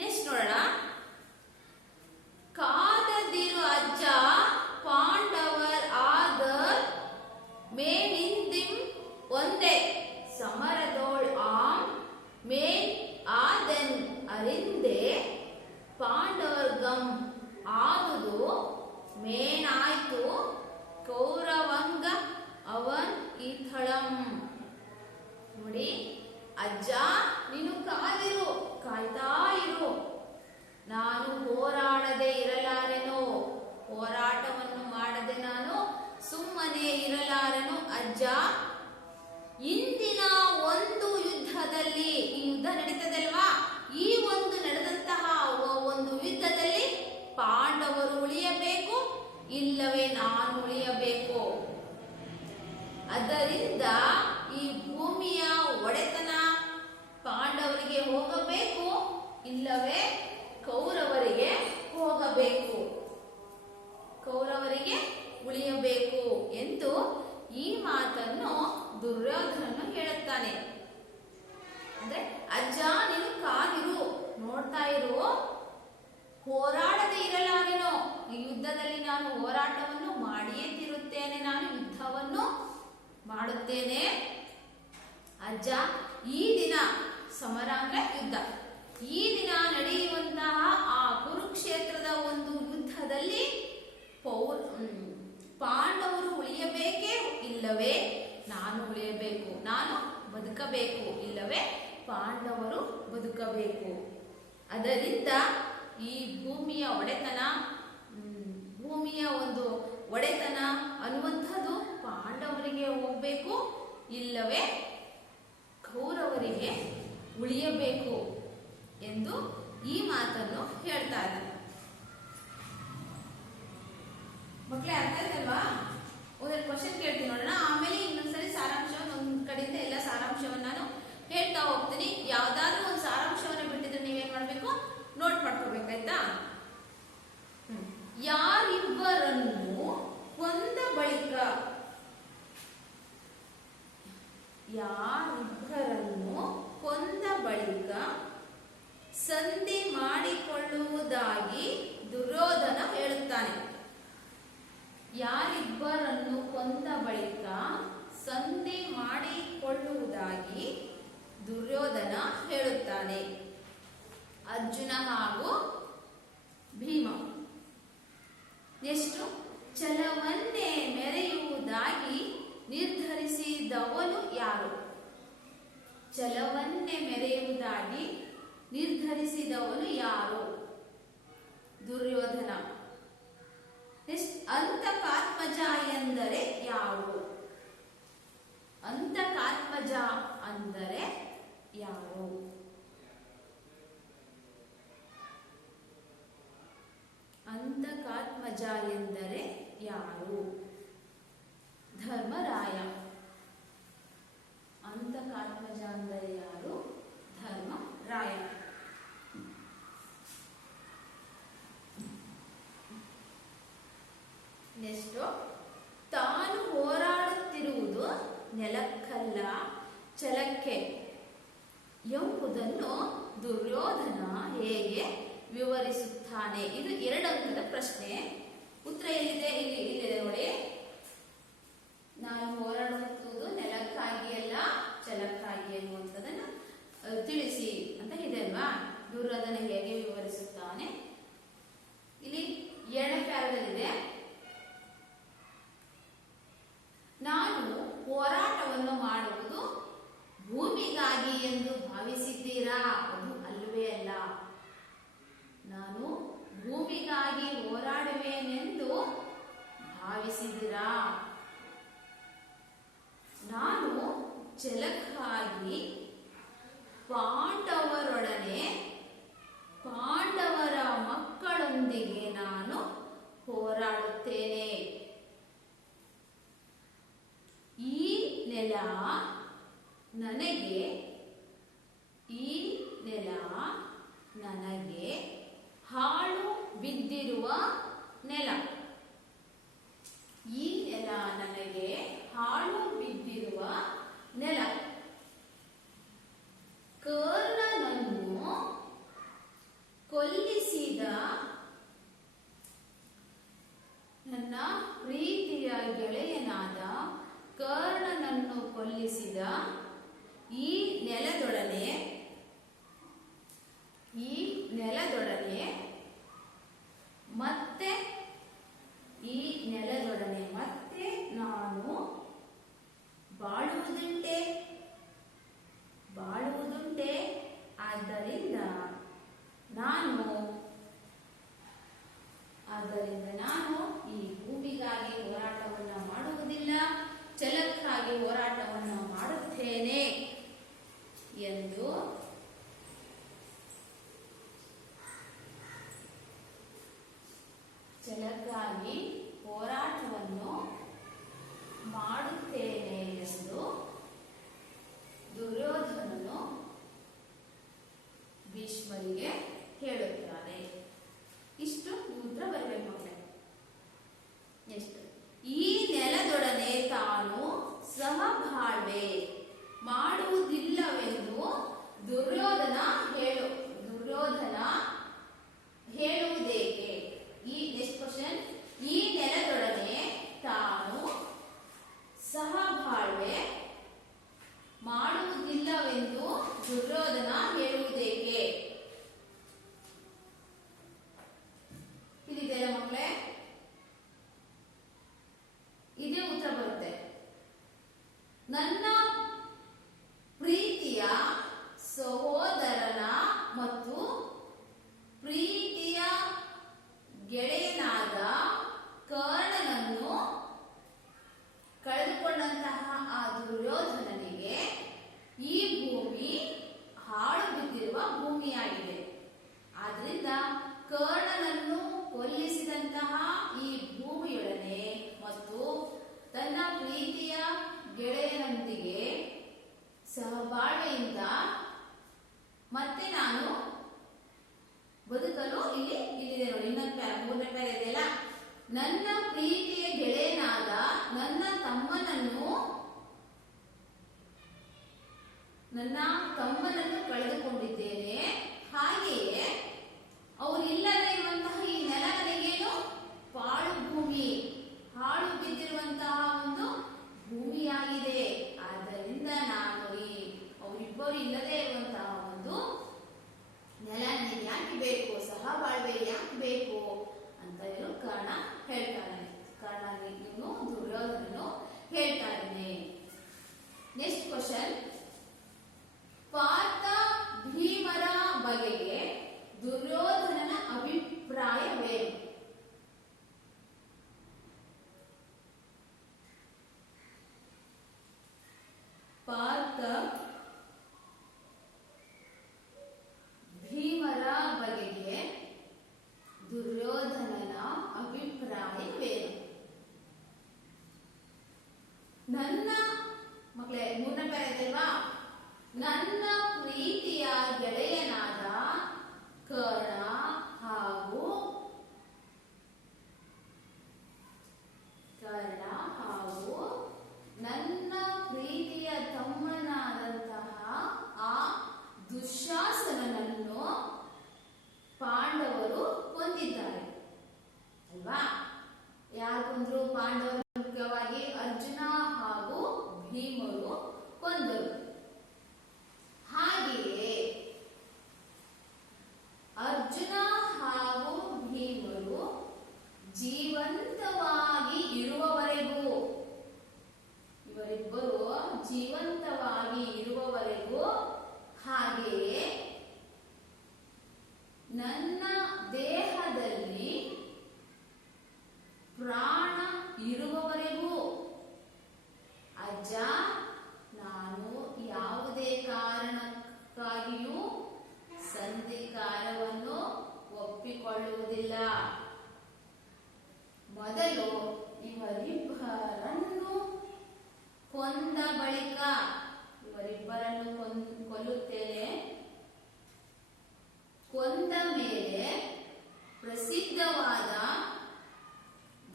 ನೆಕ್ಸ್ಟ್ ನೋಡೋಣ. ಕಾದದಿರು ಅಜ್ಜ ಪಾಂಡವರ್ ಆದರ್ ಮೇನಿಂದಿಂ ಒಂದೇ ಸಮರದೋಳ್ ಆಂ ಮೇನ್ ಆದೆನ್ ಅರಿಂದೆ ಪಾಂಡವರ್ಗಂ ಆದುದು ಮೇನಾಯ್ತು ಕೌರವಂಗ ಅವನ್ ಈಥಳಂ. ನೋಡಿ, ಅಜ್ಜ ನೀನು ಕಾದಿರು, ಕಾಯ್ತಾ ಇರು. ನಾನು ಹೋರಾಡದೆ ಇರಲಾರೆನು, ಹೋರಾಟವನ್ನು ಮಾಡದೆ ನಾನು ಸುಮ್ಮನೆ ಇರಲಾರೆನು ಅಜ್ಜ. ಇಂದಿನ ಒಂದು ಯುದ್ಧದಲ್ಲಿ, ಈ ಯುದ್ಧ ನಡೀತದಲ್ವಾ, ಈ ಒಂದು ನಡೆದಂತಹ ಒಂದು ಯುದ್ಧದಲ್ಲಿ ಪಾಂಡವರು ಉಳಿಯಬೇಕು, ಇಲ್ಲವೇ ನಾನು ಉಳಿಯಬೇಕು. ಅದರಿಂದ ಈ ಭೂಮಿಯ ಒಡೆತನ ಪಾಂಡವರಿಗೆ ಹೋಗಬೇಕು, ಇಲ್ಲವೇ ಕೌರವರಿಗೆ ಹೋಗಬೇಕು, ಕೌರವರಿಗೆ ಉಳಿಯಬೇಕು ಎಂದು ಈ ಮಾತನ್ನು ದುರ್ಯೋಧನನು ಹೇಳುತ್ತಾನೆ. ಅಂದ್ರೆ ಅಜ್ಜ ನೀನು ಕಾದಿರು, ನೋಡ್ತಾ ಇರು, ಹೋರಾಡದೆ ಇರಲಾರೆನೋ. ಈ ಯುದ್ಧದಲ್ಲಿ ನಾನು ಹೋರಾಟವನ್ನು ಮಾಡಿಯೇ ತಿರುತ್ತೇನೆ, ನಾನು ಯುದ್ಧವನ್ನು ಮಾಡುತ್ತೇನೆ ಅಜ್ಜ. ಈ ದಿನ ಸಮರ ಅಂದ್ರೆ ಯುದ್ಧ, ಈ ದಿನ ನಡೆಯುವಂತಹ ಆ ಕುರುಕ್ಷೇತ್ರದ ಒಂದು ಯುದ್ಧದಲ್ಲಿ ಪಾಂಡವರು ಉಳಿಯಬೇಕೇ, ಇಲ್ಲವೇ ನಾನು ಉಳಿಯಬೇಕು, ನಾನು ಬದುಕಬೇಕು, ಇಲ್ಲವೇ ಪಾಂಡವರು ಬದುಕಬೇಕು. ಅದರಿಂದ ಈ ಭೂಮಿಯ ಒಡೆತನ, ಭೂಮಿಯ ಒಂದು ಒಡೆತನ ಅನ್ನುವಂಥದ್ದು ಪಾಂಡವರಿಗೆ ಹೋಗ್ಬೇಕು, ಇಲ್ಲವೇ ಕೌರವರಿಗೆ ಉಳಿಯಬೇಕು ಎಂದು ಈ ಮಾತನ್ನು ಹೇಳ್ತಾ ಇದ್ದಾರೆ. ಮಕ್ಕಳೇ ಅರ್ಥ ಆಯ್ತಲ್ವಾ? ಒಂದೆರಡು ಕ್ವಶನ್ ಕೇಳ್ತೀನಿ ನೋಡೋಣ, ಆಮೇಲೆ ಇನ್ನೊಂದ್ಸರಿ ಸಾರಾಂಶವನ್ನು ಒಂದ್ ಕಡೆಯಿಂದ ಎಲ್ಲ ಸಾರಾಂಶವನ್ನು ನಾನು ಹೇಳ್ತಾ ಹೋಗ್ತೀನಿ. ಯಾವ್ದಾದ್ರು ಒಂದು ಸಾರಾಂಶವನ್ನು ಬಿಟ್ಟಿದ್ರೆ ನೀವೇನ್ ಮಾಡ್ಬೇಕು, ನೋಟ್ ಮಾಡ್ಕೋಬೇಕಾಯ್ತಾ? ಯಾರಿಬ್ಬರನ್ನು ಕೊಂದ ಬಳಿಕ, ಯಾರಿಬ್ಬರನ್ನು ಕೊಂದ ಬಳಿಕ ಸಂಧಿ ಮಾಡಿಕೊಳ್ಳುವುದಾಗಿ ದುರ್ಯೋಧನ ಹೇಳುತ್ತಾನೆ. ಯಾರಿಬ್ಬರನ್ನು ಕೊಂದ ಬಳಿಕ ಸಂಧಿ ಮಾಡಿಕೊಳ್ಳುವುದಾಗಿ ದುರ್ಯೋಧನ ಹೇಳುತ್ತಾನೆ. ಅರ್ಜುನ ಹಾಗೂ ಭೀಮ. ಎಷ್ಟು? ಛಲವನ್ನೇ ಮೆರೆಯುವುದಾಗಿ ನಿರ್ಧರಿಸಿದವನು ಯಾರು? ಛಲವನ್ನೇ ಮೆರೆಯುವುದಾಗಿ ನಿರ್ಧರಿಸಿದವನು ಯಾರು? ದುರ್ಯೋಧನ. ಅಂತಕಾತ್ಮಜ ಎಂದರೆ ಯಾರು? ಅಂತಕಾತ್ಮಜ ಅಂದರೆ ಯಾರು? ಅಂತಕಾತ್ಮಜ ಎಂದರೆ ಯಾರು? ಧರ್ಮರಾಯ. ಅಂತಕಾತ್ಮಜ ಅಂದರೆ ಯಾರು? ಧರ್ಮರಾಯ. ನೆಕ್ಸ್ಟ್, ತಾನು ಹೋರಾಡುತ್ತಿರುವುದು ನೆಲಕ್ಕಲ್ಲ ಛಲಕ್ಕೆ ಎಂಬುದನ್ನು ದುರ್ಯೋಧನ ಹೇಗೆ ವಿವರಿಸುತ್ತಾನೆ? ಇದು 2 ಅಂಕದ ಪ್ರಶ್ನೆ. ಉತ್ತರ ಎಲ್ಲಿದೆ? ಇಲ್ಲಿದೆ ನೋಡಿ. ನಾನು ಹೋರಾಡುವುದು ನೆಲಕ್ಕಾಗಿ ಅಲ್ಲ ಛಲಕ್ಕಾಗಿ ಎನ್ನುವಂಥದ್ದನ್ನು ತಿಳಿಸಿ ಅಂತ ಇದೆ ಅಲ್ವಾ? ದುರ್ಯೋಧನ ಹೇಗೆ ವಿವರಿಸುತ್ತಾನೆ? ಇಲ್ಲಿ 2ನೇ ಪ್ಯಾರಾದಲ್ಲಿದೆ. ನಾನು ಹೋರಾಟವನ್ನು ಮಾಡುವುದು ಭೂಮಿಗಾಗಿ ಎಂದು ಭಾವಿಸಿದ್ದೀರಾ? ಅದು ಅಲ್ಲವೇ ಅಲ್ಲ. ನಾನು ಭೂಮಿಗಾಗಿ ಹೋರಾಡುವೇನೆಂದು ಭಾವಿಸಿದ್ದೀರಾ? ನಾನು ಛಲಕ್ಕಾಗಿ ಪಾಂಡವರೊಡನೆ ಪಾಂಡವರ ಮಕ್ಕಳೊಂದಿಗೆ ನಾನು ಹೋರಾಡುತ್ತೇನೆ. ಈ ನೆಲ ನನಗೆ ಹಾಳು ಬಿದ್ದಿರುವ ನೆಲ. ಈ ನೆಲ ನನಗೆ ಹಾಳು ಬಿದ್ದಿರುವ ನೆಲ. ಕರ್ಣನನ್ನು ಕೊಲ್ಲಿಸಿದ ನನ್ನ ಪ್ರೀತಿಯ ಗೆಳೆಯನಾದ ಕರ್ಣನನ್ನು ಕೊಲ್ಲಿಸಿದ ಈ ನೆಲದೊಡನೆ ಮತ್ತೆ ನಾನು ಬಾಳುವುದುಂಟೆ. ಆದ್ದರಿಂದ ನಾನು ಈ ಭೂಮಿಗಾಗಿ ಹೋರಾಟವನ್ನು ಮಾಡುವುದಿಲ್ಲ, ಛಲಕ್ಕಾಗಿ ಹೋರಾಟವನ್ನು ಮಾಡುತ್ತೇನೆ ಎಂದು ಛಲಕ್ಕಾಗಿ ಹೋರಾಟವನ್ನು ಮಾಡುತ್ತೇನೆ ಎಂದು ದುರ್ಯೋಧನನು ಭೀಷ್ಮರಿಗೆ ಹೇಳುತ್ತಾನೆ. ಇಷ್ಟು ಉತ್ತರ ಬರಬೇಕು. ಎಷ್ಟು? ಈ ನೆಲದೊಡನೆ ತಾನು ಸಹಬಾಳ್ವೆ ಮಾಡುವುದಿಲ್ಲವೆಂದು ದುರ್ಯೋಧನ ಹೇಳುವುದೇಕೆ? ಈ ನೆಕ್ಸ್ಟ್ ಕ್ವಶನ್. ಈ ನೆಲದೊಡನೆ ತಾನು ಸಹಬಾಳ್ವೆ ಮಾಡುವುದಿಲ್ಲವೆಂದು ದುರ್ಯೋಧನ ಹೇಳುವುದೇಕೆ? ಇಲ್ಲಿದೆಯಲ್ಲ ಮಕ್ಕಳೇ, ಇದೇ ಉತ್ತರ ಬರುತ್ತೆ. ನನ್ನ ಪ್ರೀತಿಯ ಸಹೋದರನ ಮತ್ತು ಪ್ರೀತಿಯ ಗೆಳೆಯನಾದ ಕರ್ಣನನ್ನು ಕಳೆದುಕೊಂಡಂತಹ ಆ ದುರ್ಯೋಧನನಿಗೆ ಈ ಭೂಮಿ ಹಾಳು ಬಿದ್ದಿರುವ ಭೂಮಿಯಾಗಿದೆ. ಆದ್ರಿಂದ ಕರ್ಣನನ್ನು ಕೊಲ್ಲಿಸಿದಂತಹ ಈ ಭೂಮಿಯೊಡನೆ ಮತ್ತು ತನ್ನ ಪ್ರೀತಿಯ ಗೆಳೆಯನೊಂದಿಗೆ ಸಹಬಾಳ್ವೆಯಿಂದ ಮತ್ತೆ ನಾನು ಬದುಕಲು ಇಲ್ಲಿದೆ ನೋಡಿ. ಇನ್ನೊಂದು ಮೂರನೇ ಪ್ಯಾರ ಇದೆಯಲ್ಲ. ನನ್ನ ಪ್ರೀತಿಯ ಗೆಳೆಯನಾದ ನನ್ನ ತಮ್ಮನನ್ನು ಕಳೆದುಕೊಂಡಿದ್ದೇನೆ. ಹಾಗೆಯೇ ಕರ್ಣ ಹೇಳ್ತಾನೆ. ಇವನು ದುರ್ಯೋಧನನು ಹೇಳ್ತಾ ಇದ್ದಾನೆ. ನೆಕ್ಸ್ಟ್ ಕ್ವಶನ್, ಪಾರ್ಥ ಭೀಮರ ಬಗೆಗೆ ದುರ್ಯೋಧನನ ಅಭಿಪ್ರಾಯವೇನು? ಪಾರ್ಥ ಭೀಮರ ಬಗೆಗೆ ದುರ್ಯೋಧನನ ಅಭಿಪ್ರಾಯವೇನು? ನನ್ನ ಮಕ್ಕಳೇ ಮೂರನೇ ಪ್ಯಾರ ಇದೆಯಲ್ವಾ, ನನ್ನ ಪ್ರೀತಿಯ ಗೆಳೆಯನಾದ ಕರ್ಣ ಹಾಗೂ ನನ್ನ ಪ್ರೀತಿಯ ತಮ್ಮನಾದಂತಹ ಆ ದುಶ್ಯಾಸನನನ್ನು ಪಾಂಡವರು ಕೊಂದಿದ್ದಾರೆ ಅಲ್ವಾ? ಯಾರು ಕೊಂದ್ರು? ಪಾಂಡವರು, ಮುಖ್ಯವಾಗಿ ಅರ್ಜುನ ಹಾಗೂ ಭೀಮರು ಕೊಂದರು. ಹಾಗೆಯೇ ಅರ್ಜುನ ಹಾಗೂ ಭೀಮರು ಜೀವಂತವಾಗಿ ಇರುವವರೆಗೂ, ಇವರಿಬ್ಬರು ಜೀವಂತವಾಗಿ ಇರುವವರೆಗೂ, ಹಾಗೆಯೇ ನನ್ನ ದೇಹದಲ್ಲಿ ಪ್ರಾಣ ಇರುವವರೆಗೂ ಅಜ್ಜ ನಾನು ಯಾವುದೇ ಕಾರಣಕ್ಕಾಗಿಯೂ ಸಂಧಿಕಾರವನ್ನು ಒಪ್ಪಿಕೊಳ್ಳುವುದಿಲ್ಲ. ಮೊದಲು ಇವರಿಬ್ಬರನ್ನು ಕೊಂದ ಬಳಿಕ, ಇವರಿಬ್ಬರನ್ನು ಕೊಲ್ಲುತ್ತೇನೆ, ಕೊಂದ ಮೇಲೆ ಪ್ರಸಿದ್ಧವಾದ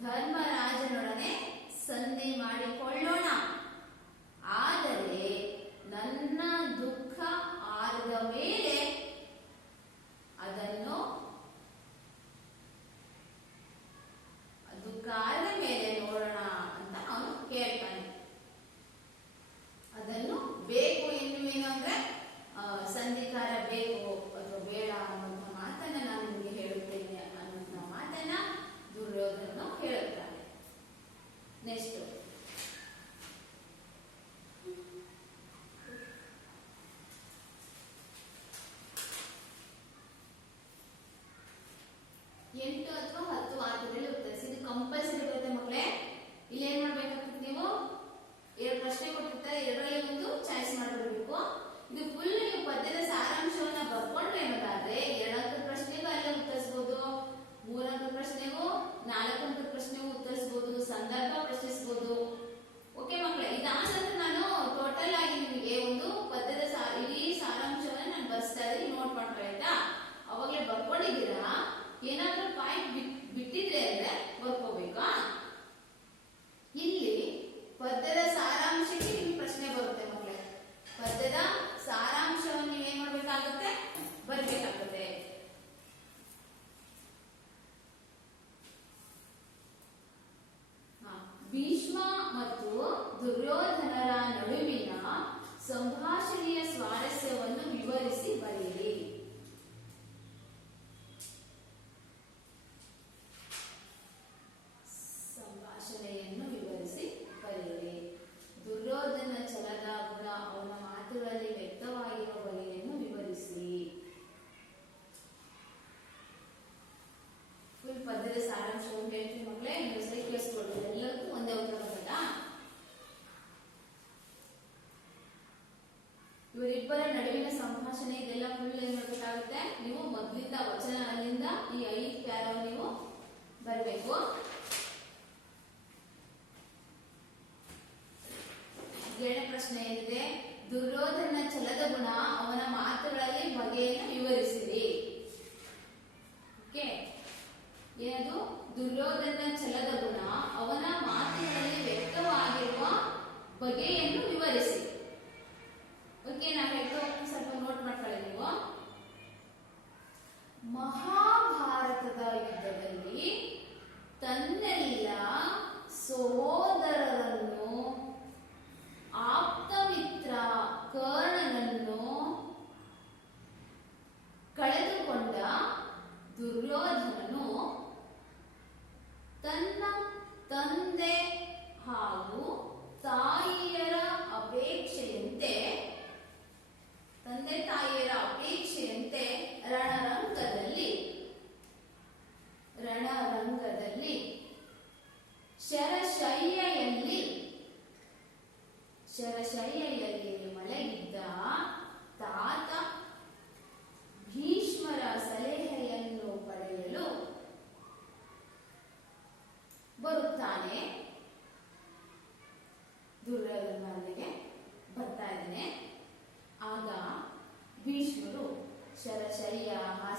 ಧರ್ಮರಾಜನೊಡನೆ ಸಂಧಿ ಮಾಡಿಕೊಳ್ಳೋಣ. ಆದರೆ ನನ್ನ ದುಃಖ ಆದ ಮೇಲೆ ನೋಡೋಣ ಅಂತ ಅವನು ಕೇಳ್ತಾನೆ. ಅದನ್ನು ಬೇಕು ಎನ್ನುವೇನು ಅಂದ್ರೆ ಸಂಧಿಕಾರ ಬೇಕು ಅಥವಾ ಬೇಡ ಅನ್ನುವಂಥ ಮಾತನ್ನ ನಾನು ನಿಮಗೆ ಹೇಳುತ್ತೇನೆ ಅನ್ನುವಂಥ ಮಾತನ್ನ ದುರ್ಯೋಧನ ಹೇಳುತ್ತಾನೆ. ನೆಕ್ಸ್ಟ್, ಎಂಟು ಅಥವಾ 10 ವಾಕ್ಯದಲ್ಲಿ ಉತ್ತರಿಸಿ. ಇದು ಕಂಪಲ್ಸರಿ ಬರುತ್ತೆ ಮಕ್ಕಳೇ. ಇಲ್ಲಿ ಏನ್ ಮಾಡ್ಬೇಕಾಗ್ತದೆ, ನೀವು 2 ಪ್ರಶ್ನೆ ಕೊಟ್ಟಿರ್ತಾರೆ, 2ರಲ್ಲಿ ಒಂದು ಚಾಯ್ಸ್ ಮಾಡ್ಬಿಡ್ಬೇಕು. ಇದು ಫುಲ್ ನೀವು ಪದ್ಯದ ಸಾರಾಂಶವನ್ನ ಬರ್ಕೊಂಡ್ರೆ ಏನಂದ್ರೆ 2 ಅಂಕದ ಪ್ರಶ್ನೆಗೂ ಅಲ್ಲೇ ಉತ್ತರಿಸಬಹುದು, 3 ಅಂಕದ ಪ್ರಶ್ನೆಗೂ 4 ಅಂಕದ ಪ್ರಶ್ನೆಗೂ ಉತ್ತರಿಸಬಹುದು, ಸಂದರ್ಭ ಪ್ರಶ್ನಿಸಬಹುದು. ಓಕೆ ಮಕ್ಕಳೇ, ಇದಾದ ನಂತರ ನಾನು ಟೋಟಲ್ ಆಗಿ ನಿಮಗೆ ಒಂದು ಪದ್ಯದ ಇಡೀ ಸಾರಾಂಶವನ್ನ ನಾನು ಬರ್ಸ್ತಾ ಇದ್ದೀನಿ, ನೋಟ್ ಮಾಡ್ತಾ ಇದ್ದ ಅವಾಗಲೇ ಬರ್ಕೊಂಡಿದ್ದೀರಾ. ಏನಾದ್ರೂ ಪಾಯಿಂಟ್ ಬಿಟ್ಟಿದ್ರೆ ಅಂದ್ರೆ ಬರ್ಕೋಬೇಕಾ. ಇಲ್ಲಿ ಪದ್ಯದ ಸಾರಾಂಶಕ್ಕೆ ನಿಮ್ಗೆ ಪ್ರಶ್ನೆ ಬರುತ್ತೆ ಮಕ್ಕಳೇ. ಪದ್ಯದ ಸಾರಾಂಶವನ್ನು ನೀವೇನ್ ಮಾಡ್ಬೇಕಾಗುತ್ತೆ, ಬರ್ಬೇಕಾಗುತ್ತೆ. ಭೀಷ್ಮ ಮತ್ತು ದುರ್ಯೋಧನರ ನಡುವಿನ ಸಂಭಾಷಣೆಯ ಸ್ವಾರಸ್ಯವನ್ನು ವಿವರಿಸಿ ಬರೆಯಿರಿ. ಸಂಭಾಷಣೆಯನ್ನು ವಿವರಿಸಿ ಬರೆಯಿರಿ. ದುರ್ಯೋಧನ ಛಲದ ಗುಣ ಅವನ ಮಾತುಗಳಲ್ಲಿ ವ್ಯಕ್ತವಾಗಿರುವ ಬಗೆಯನ್ನು ವಿವರಿಸಿ. ಫುಲ್ ಪದ್ಯದ ಸಾರಾಂಶವನ್ನು ಹೇಳ್ತೀನಿ ಮಕ್ಕಳೇ, ನೀವು ಸರಿ ಕೇಳಿಸ್ಕೊಳ್ಳಿ. ಎಲ್ಲಕ್ಕೂ ಒಂದೇ ಉತ್ತರ ಬರಲ್ಲ. ಇವರಿಬ್ಬರ ನಡುವಿನ ಸಂಭಾಷಣೆ ಇದೆಲ್ಲ ಫುಲ್ ಏನ್ ಮಾಡಬೇಕಾಗುತ್ತೆ, ನೀವು ಮೊದಲಿಂದ ವಚನ ಅಲ್ಲಿಂದ ಈ 5 ಪ್ಯಾರ ನೀವು ಬರಬೇಕು. ಎರಡನೇ ಪ್ರಶ್ನೆ ಏನಿದೆ, ದುರ್ಯೋಧನ ಛಲದ ಗುಣ ಅವನ ಮಾತುಗಳಲ್ಲಿ ಬಗೆಯನ್ನು ವಿವರಿಸಿರಿ. ಓಕೆ, ಏನದು? ದುರ್ಯೋಧನ ಛಲದ ಗುಣ ಅವನ ಮಾತುಗಳಲ್ಲಿ ವ್ಯಕ್ತವಾಗಿರುವ ಬಗೆಯನ್ನು ವಿವರಿಸಿ. ಓಕೆ, ನಾ ಹೇಳ್ತಾ ಸ್ವಲ್ಪ ನೋಟ್ ಮಾಡ್ಕೊಳ್ಳಿ ನೀವು. ಮಹಾಭಾರತದ ಯುದ್ಧದಲ್ಲಿ ತನ್ನೆಲ್ಲ ಸಹೋದರರನ್ನು, ಆಪ್ತಮಿತ್ರ ಕರ್ಣನನ್ನು ಕಳೆದುಕೊಂಡ ದುರ್ಯೋಧನನು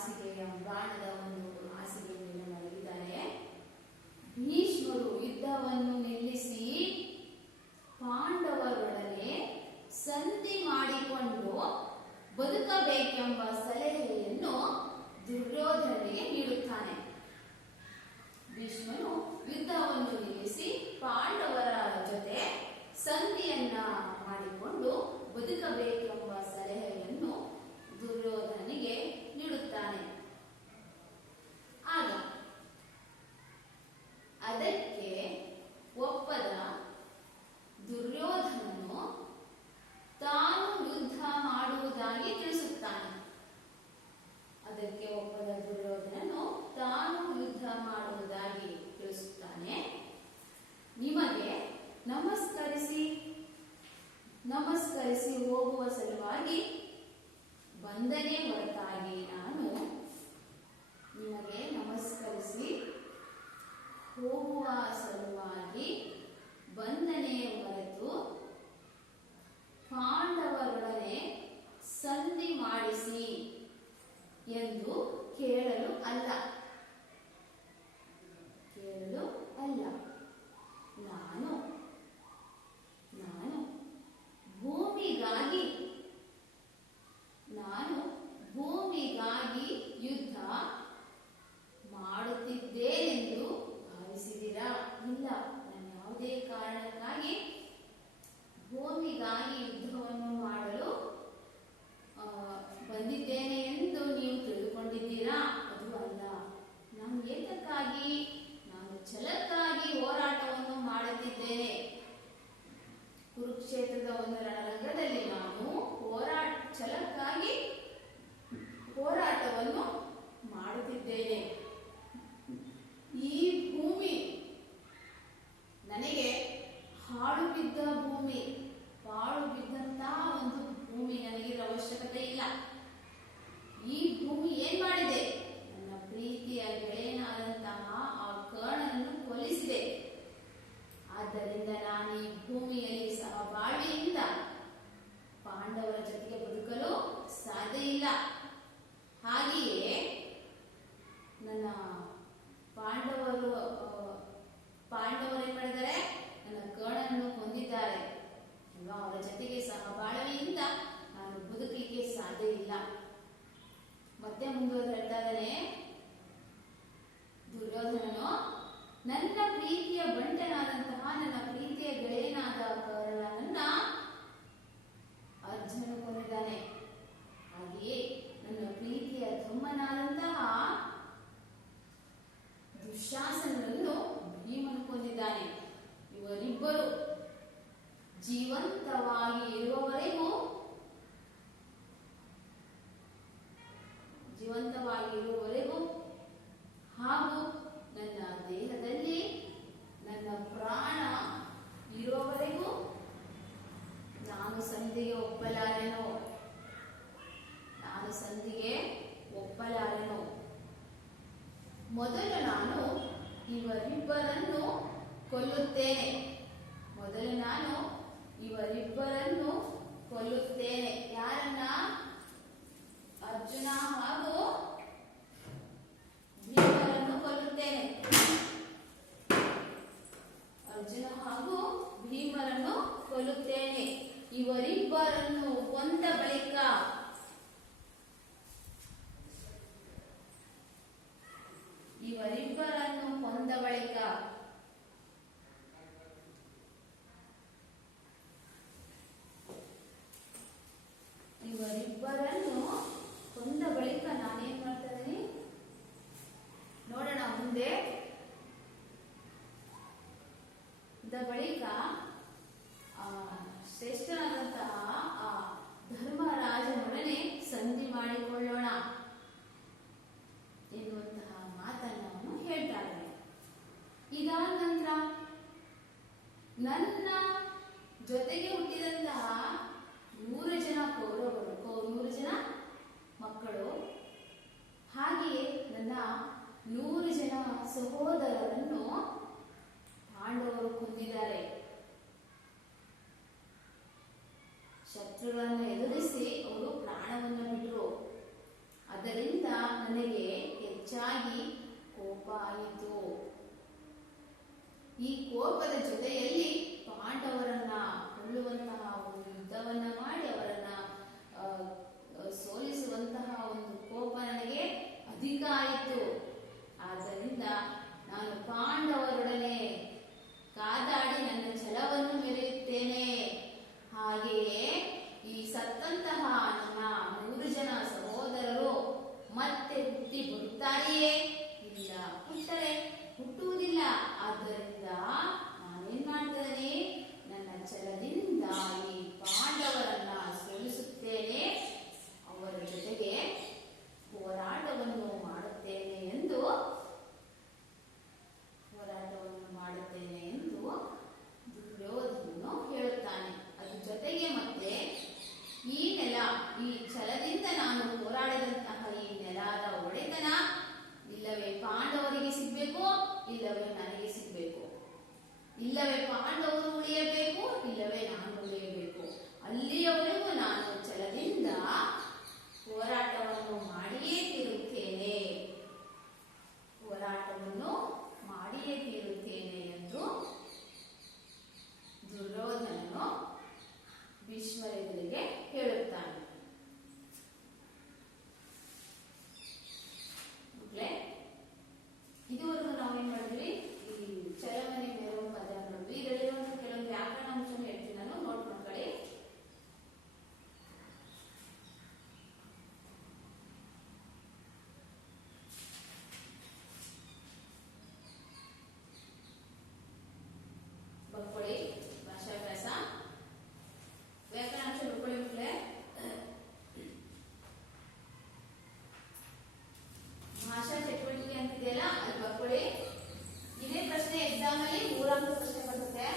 ಹಾಸಿಗೆಯ ಬಾಣದ ಒಂದು ಹಾಸಿಗೆಯ ಮೇಲೆ ಮಲಗಿದ್ದಾರೆ. ಭೀಷ್ಮರು ಯುದ್ಧವನ್ನು ನಿಲ್ಲಿಸಿ ಪಾಂಡವರೊಡನೆ ಸಂಧಿ ಮಾಡಿಕೊಂಡು ಬದುಕಬೇಕೆಂಬ ಸಲಹೆಯನ್ನು ದುರ್ಯೋಧನನಿಗೆ ನೀಡುತ್ತಾನೆ. ಭೀಷ್ಮನು ಯುದ್ಧವನ್ನು ನಿಲ್ಲಿಸಿ ಪಾಂಡವರ ಜೊತೆ ಸಂಧಿಯನ್ನ ಮಾಡಿಕೊಂಡು ಬದುಕಬೇಕೆಂಬ ಸಲಹೆಯನ್ನು ದುರ್ಯೋಧನನಿಗೆ ನೀಡುತ್ತಾನೆ. ಆಗ ಅದಕ್ಕೆ ಒಪ್ಪದ ದುರ್ಯೋಧನನು ತಾನು ಯುದ್ಧ ಮಾಡುವುದಾಗಿ ತಿಳಿಸುತ್ತಾನೆ. ಅದಕ್ಕೆ ಒಪ್ಪದ ದುರ್ಯೋಧನನು ತಾನು ಯುದ್ಧ ಮಾಡುವುದಾಗಿ ತಿಳಿಸುತ್ತಾನೆ. ನಿಮಗೆ ನಮಸ್ಕರಿಸಿ ಹೋಗುವ ಸಲುವಾಗಿ ಬಂದನೆ ಹೊರತಾಗಿ ನಾನು ನಿಮಗೆ ನಮಸ್ಕರಿಸಿ ಹೋಗುವ ಸಲುವಾಗಿ ಬಂದನೆ ಹೊರತು ಪಾಂಡವರೊಡನೆ ಸಂಧಿ ಮಾಡಿಸಿ ಎಂದು ಕೇಳಲು ಅಲ್ಲ. ನಾನು ಭೂಮಿಗಾಗಿ ಯುದ್ಧ ಮಾಡುತ್ತಿದ್ದೇನೆಂದು ಭಾವಿಸಿದಿರಾ? ಇಲ್ಲ, ನಾನು ಯಾವುದೇ ಕಾರಣಕ್ಕಾಗಿ ಭೂಮಿಗಾಗಿ ಯುದ್ಧವನ್ನು ಮಾಡಲು ಬಂದಿದ್ದೇನೆ ಎಂದು ನೀವು ತಿಳಿದುಕೊಂಡಿದ್ದೀರಾ? ಅದು ಅಲ್ಲ. ನಾನು ಏತಕ್ಕಾಗಿ, ನಾನು ಛಲಕ್ಕಾಗಿ ಹೋರಾಟವನ್ನು ಮಾಡುತ್ತಿದ್ದೇನೆ. ಕುರುಕ್ಷೇತ್ರದ ಒಂದು ರಣರಂಗದಲ್ಲಿ ನಾನು ಛಲಕ್ಕಾಗಿ ಹೋರಾಟವನ್ನು ಮಾಡುತ್ತಿದ್ದೇನೆ. ಈ ಭೂಮಿ ನನಗೆ ಹಾಳು ಬಿದ್ದ ಭೂಮಿ, ಪಾಳು ಬಿದ್ದಂತಹ ಒಂದು ಭೂಮಿ ನನಗೆ ಅವಶ್ಯಕತೆ ಇಲ್ಲ. ಈ ಭೂಮಿ ಏನ್ ಮಾಡಿದೆ? ನನ್ನ ಪ್ರೀತಿಯ ಗೆಳೆಯನಾದಂತಹ ಆ ಕರ್ಣನನ್ನು ಕೊಲ್ಲಿಸಿದೆ. ಆದ್ದರಿಂದ ನಾನು ಈ ಭೂಮಿಯಲ್ಲಿ ಸಹಬಾಳ್ವೆಯಿಂದ ಪಾಂಡವರ ಜೊತೆಗೆ ಬದುಕಲು ಸಾಧ್ಯ ಇಲ್ಲ. ಹಾಗೆಯೇ ನನ್ನ ಪಾಂಡವರು ಏನ್ ಮಾಡಿದ್ದಾರೆ? ನನ್ನ ಕರ್ಣನನ್ನು ಕೊಂದಿದ್ದಾರೆ ಅಲ್ವಾ? ಅವರ ಜೊತೆಗೆ ಸಹಬಾಳ್ವೆಯಿಂದ ನಾನು ಬದುಕಲಿಕ್ಕೆ ಸಾಧ್ಯ ಇಲ್ಲ. ಮತ್ತೆ ಮುಂದುವರೆದು ಹೇಳ್ತಾ ಇದ್ದಾನೆ ದುರ್ಯೋಧನನು, ನನ್ನ ಪ್ರೀತಿಯ ಬಂಟನಾದಂತಹ, ನನ್ನ ಪ್ರೀತಿಯ ಗೆಳೆಯನಾದ ಕರ್ಣನನ್ನ ಅರ್ಜುನನು ಕೊಂದಿದ್ದಾನೆ. ಹಾಗೆಯೇ ನನ್ನ ಪ್ರೀತಿಯ ತಮ್ಮನಾದಂತಹ ದುಶ್ಯಾಸನನನ್ನು ಭೀಮನು ಕೊಂದಿದ್ದಾನೆ. ಇವರಿಬ್ಬರು ಜೀವಂತವಾಗಿ ಇರುವವರೆಗೂ ಹಾಗೂ ನನ್ನ ದೇಹದಲ್ಲಿ ನನ್ನ ಪ್ರಾಣ ಇರುವವರೆಗೂ ನಾನು ಸಂಧಿಗೆ ಒಪ್ಪಲಾರೆನೋ. ಮೊದಲು ನಾನು ಇವರಿಬ್ಬರನ್ನು ಕೊಲ್ಲುತ್ತೇನೆ. ಯಾರನ್ನ? ಅರ್ಜುನ ಹಾಗೂ ಭೀಮರನ್ನು ಕೊಲ್ಲುತ್ತೇನೆ. ಇವರಿಬ್ಬರನ್ನು ಕೊಂದ ಬಳಿಕ ನಾನೇನ್ ಮಾಡ್ತಾ ಇದ್ದೀನಿ ನೋಡೋಣ ಮುಂದೆ. ಬಳಿಕ ಶ್ರೇಷ್ಠನಾದಂತಹ ಆ ಧರ್ಮರಾಜನೊಡನೆ ಸಂಧಿ ಮಾಡಿಕೊಳ್ಳೋಣ ಎನ್ನುವಂತಹ ಮಾತನ್ನು ಅವನು ಹೇಳ್ತಾ ಇದ್ದಾನೆ. ಇದಾದ ನಂತರ ನನ್ನ ಜೊತೆಗೆ ಹುಟ್ಟಿದಂತಹ 100 ಜನ ಕೌರವರು, 100 ಜನ ಮಕ್ಕಳು, ಹಾಗೆಯೇ ನನ್ನ 100 ಜನ ಸಹೋದರರನ್ನು ಪಾಂಡವರು ಕೊಂದಿದ್ದಾರೆ. ಶತ್ರುಗಳನ್ನು ಎದುರಿಸಿ ಅವರು ಪ್ರಾಣವನ್ನು ಬಿಟ್ಟರು. ಅದರಿಂದ ನನಗೆ ಹೆಚ್ಚಾಗಿ ಕೋಪ ಆಯಿತು. ಈ ಕೋಪದ ಜೊತೆಯಲ್ಲಿ ಪಾಂಡವರನ್ನ ಕೊಲ್ಲುವಂತಹ ಒಂದು ಯುದ್ಧವನ್ನ ಮಾಡಿ ಅವರನ್ನ ಸೋಲಿಸುವಂತಹ ಒಂದು ಕೋಪ ನನಗೆ ಅಧಿಕ ಆಯಿತು. ಆದ್ದರಿಂದ ನಾನು ಪಾಂಡವರೊಡನೆ ಕಾದಾಡಿ ನನ್ನ ಛಲವನ್ನು ಮೆರೆಯುತ್ತೇನೆ. ಹಾಗೆಯೇ ಈ ಸತ್ತಂತಹ ನನ್ನ 100 ಜನ ಸಹೋದರರು ಮತ್ತೆ ಹುಟ್ಟಿ ಬರುತ್ತಾರೆಯೇ? ಇಲ್ಲ, ಹುಟ್ಟುವುದಿಲ್ಲ. ಆದ್ದರಿಂದ ನಾನೇನ್ ಮಾಡ್ತೇನೆ, ನನ್ನ ಛಲದಿಂದ ಈ ಪಾಂಡವರನ್ನ ಸೋಲಿಸುತ್ತೇನೆ, ಅವರ ಜೊತೆಗೆ ಹೋರಾಟವನ್ನು ಮಾಡುತ್ತೇನೆ ಎಂದು ದುರ್ಯೋಧನನು ಹೇಳುತ್ತಾನೆ. ಅದ್ರ ಜೊತೆಗೆ ಮತ್ತೆ ಈ ನೆಲ, ಈ ಛಲದಿಂದ ನಾನು ಹೋರಾಡಿದಂತಹ ಈ ನೆಲದ ಒಡೆತನ ಇಲ್ಲವೇ ಪಾಂಡವರಿಗೆ ಸಿಗ್ಬೇಕು, ಇಲ್ಲವೇ ನನಗೆ ಸಿಗ್ಬೇಕು. ಇಲ್ಲವೇ ಪಾಂಡವರು ಉಳಿಯಬೇಕು, ಇಲ್ಲವೇ ನಾನು ಉಳಿಯಬೇಕು. ಅಲ್ಲಿಯವರೆಗೂ ನಾನು ಛಲದಿಂದ ಹೋರಾಟವನ್ನು ಮಾಡಿಯೇ ತೀರುತ್ತೇನೆ, ಎಂದು ದುರ್ಯೋಧನನು ಭೀಷ್ಮರೆದುರಿಗೆ ಹೇಳುತ್ತಾನೆ. ಇದುವರೆಗೂ ನಾವೇನ್ ಮಾಡಿದ್ವಿ, ಈ ಛಲವನ್ನೇ ಬೇರೆ ಪದ ನೋಡಿದ್ವಿ. ಇದರಲ್ಲಿರುವಂತಹ ಕೆಲವೊಂದು ವ್ಯಾಕರಣ ಅಂಶವನ್ನು ಹೇಳ್ತೀನಿ, ನಾನು ನೋಟ್ ಮಾಡ್ಕೊಳ್ಳಿ. ಬರ್ಕೊಳ್ಳಿ, ಭಾಷಾಭ್ಯಾಸ ವ್ಯಾಕರಣಾಂಶ ಬರ್ಕೊಳ್ಳಿ ಮಕ್ಕಳೇ. ಭಾಷಾ ಚಟುವಟಿಕೆ ಅಂತಿದೆಯಲ್ಲ, ಅಲ್ಲಿ ಬರ್ಕೊಳ್ಳಿ. ಇದೇ ಪ್ರಶ್ನೆ ಎಕ್ಸಾಮ್ ಅಲ್ಲಿ 3 ಅಂಕ ಪ್ರಶ್ನೆ ಬರುತ್ತೆ.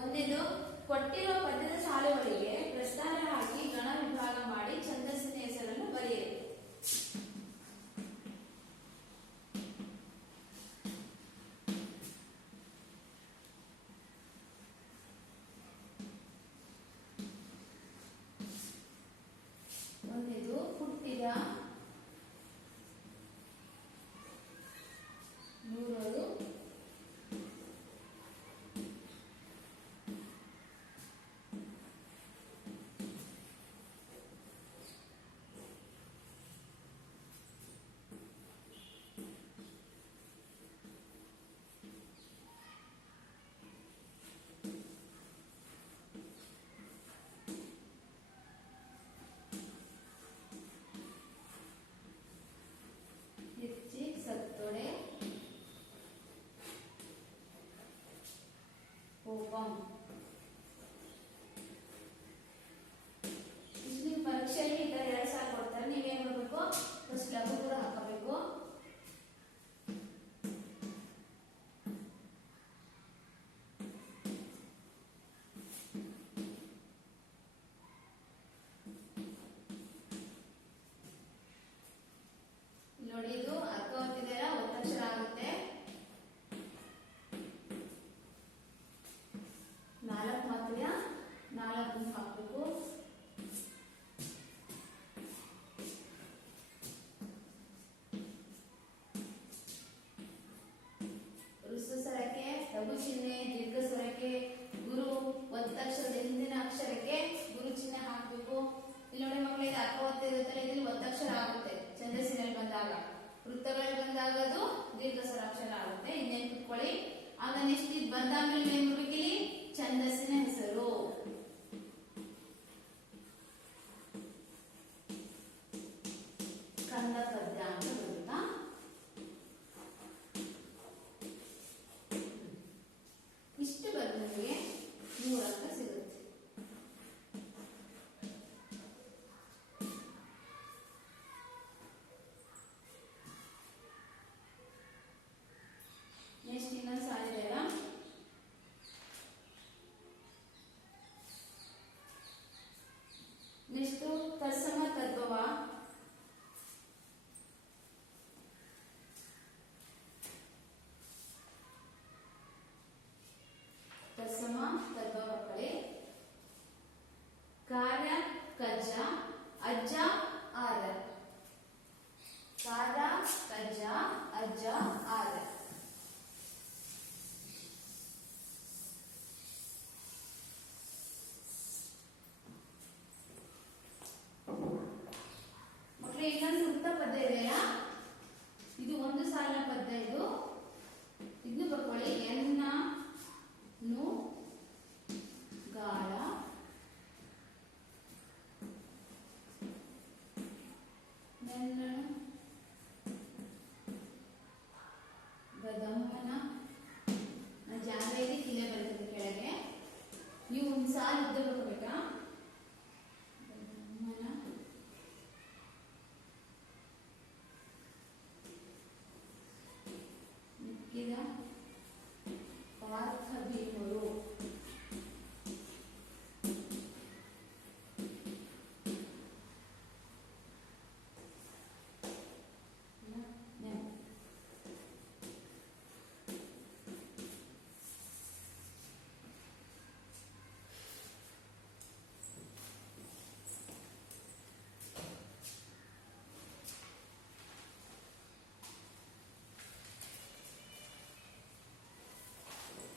ಒಂದೇದು, ಕೊಟ್ಟಿರುವ ಪದ್ಯದ ಸಾಲುಗಳಿಗೆ ಪ್ರಸ್ತಾರ ಹಾಕಿ ಗಣ ವಿಭಾಗ ಮಾಡಿ ಛಂದಸ್ಸಿನ ಹೆಸರನ್ನು ಬರೆಯಿರಿ. ಒಂದೇದು, ಹುಟ್ಟಿದ, ನೂರರು, ಹೆಚ್ಚಿ, ಸತ್ತೊಡೆ, ಕೋಪಂ. ಇಷ್ಟು ನೀವು ಪರೀಕ್ಷೆಯಲ್ಲಿ ಈ ತರ 2 ಸಾಲ ಕೊಡ್ತಾರೆ. ನೀವೇನ್ ಮಾಡಬೇಕು, ಫಸ್ಟ್ ಲಘು ಕೂಡ ಹಾಕಬೇಕು. ನೋಡಿ, ಇದು ಅರ್ಥ ಹೊತ್ತಿದೆಯಲ್ಲ, ಒತ್ತಕ್ಷರ ಆಗುತ್ತೆ. 4 ಮಾತ್ರ 4 ಹಾಕಬೇಕು. ಋಸ್ವ ಸ್ವರಕ್ಕೆ ಲಘು ಚಿಹ್ನೆ, ದೀರ್ಘ ಸ್ವರಕ್ಕೆ ಗುರು, ಒತ್ತಕ್ಷರದ ಹಿಂದಿನ ಅಕ್ಷರಕ್ಕೆ ಗುರು ಚಿಹ್ನೆ ಹಾಕಬೇಕು. ಇಲ್ಲಿ ನೋಡಿ ಮಕ್ಕಳೇ, ಇದು ಅರ್ಥ ಹೊತ್ತಿರುತ್ತಲ್ಲ, ಇದರಲ್ಲಿ ಒತ್ತಕ್ಷರ ಆಗುತ್ತೆ ಛಂದಸ್ಸಿನಲ್ಲಿ ಬಂದಾಗ. ವೃತ್ತಗಳಲ್ಲಿ ಬಂದಾಗ ಅದು ದೀರ್ಘ ಸ್ವರಾಕ್ಷರ ಆಗುತ್ತೆ. ಇನ್ನೇನು ಕುತ್ಕೊಳ್ಳಿ. ಆಗ ನೆಕ್ಸ್ಟ್ ಇದು ಬಂದಾದ್ಮೇಲೆ ಏನ್ ಹುಡುಕಿಲಿ, ಛಂದಸ್ಸಿನ ಹೆಸರು. ಕಂದ ಪದ್ಯ ಅಂತ ಬರುತ್ತಾ. ಇಷ್ಟು ಬಂದವರಿಗೆ 3 ಅಂಕ ಸಿಗುತ್ತೆ. ನೆಕ್ಸ್ಟ್ ಇನ್ನೊಂದು ಸಾಲಿದೆಯಲ್ಲ, ನೆಕ್ಸ್ಟ್ ತತ್ಸಮ ತದ್ಭವ. ಅಜ್ಜ ಆದ. ಕಾದ ಕಜ್ಜ ಅಜ್ಜ ಆದ. ಮಕ್ಕಳೇ ಇನ್ನೊಂದು ವೃತ್ತ ಪದ್ಯ ಇದೆಯಾ? ಇದು ಒಂದು ಸಾಲಿನ ಪದ್ಯ. ಇದು ಬರ್ಕೊಳ್ಳಿ. ಎನ್ನ ನು ಗಾಳ ನೆನ್ನನು ಬದಮ್ಮನ ಜಾಗ ಇದೆ, ಕಿಲೆ ಬರ್ತದೆ ಕೆಳಗೆ. ನೀವು ಒಂದು ಸಾಲು ಉದ್ದ ಬರ್ಕೋಬೇಕಾ? ಬದಮ್ಮನ ಮಿಕ್ಕಿದ ಪಾರ್ಥ ಭೀಮರು.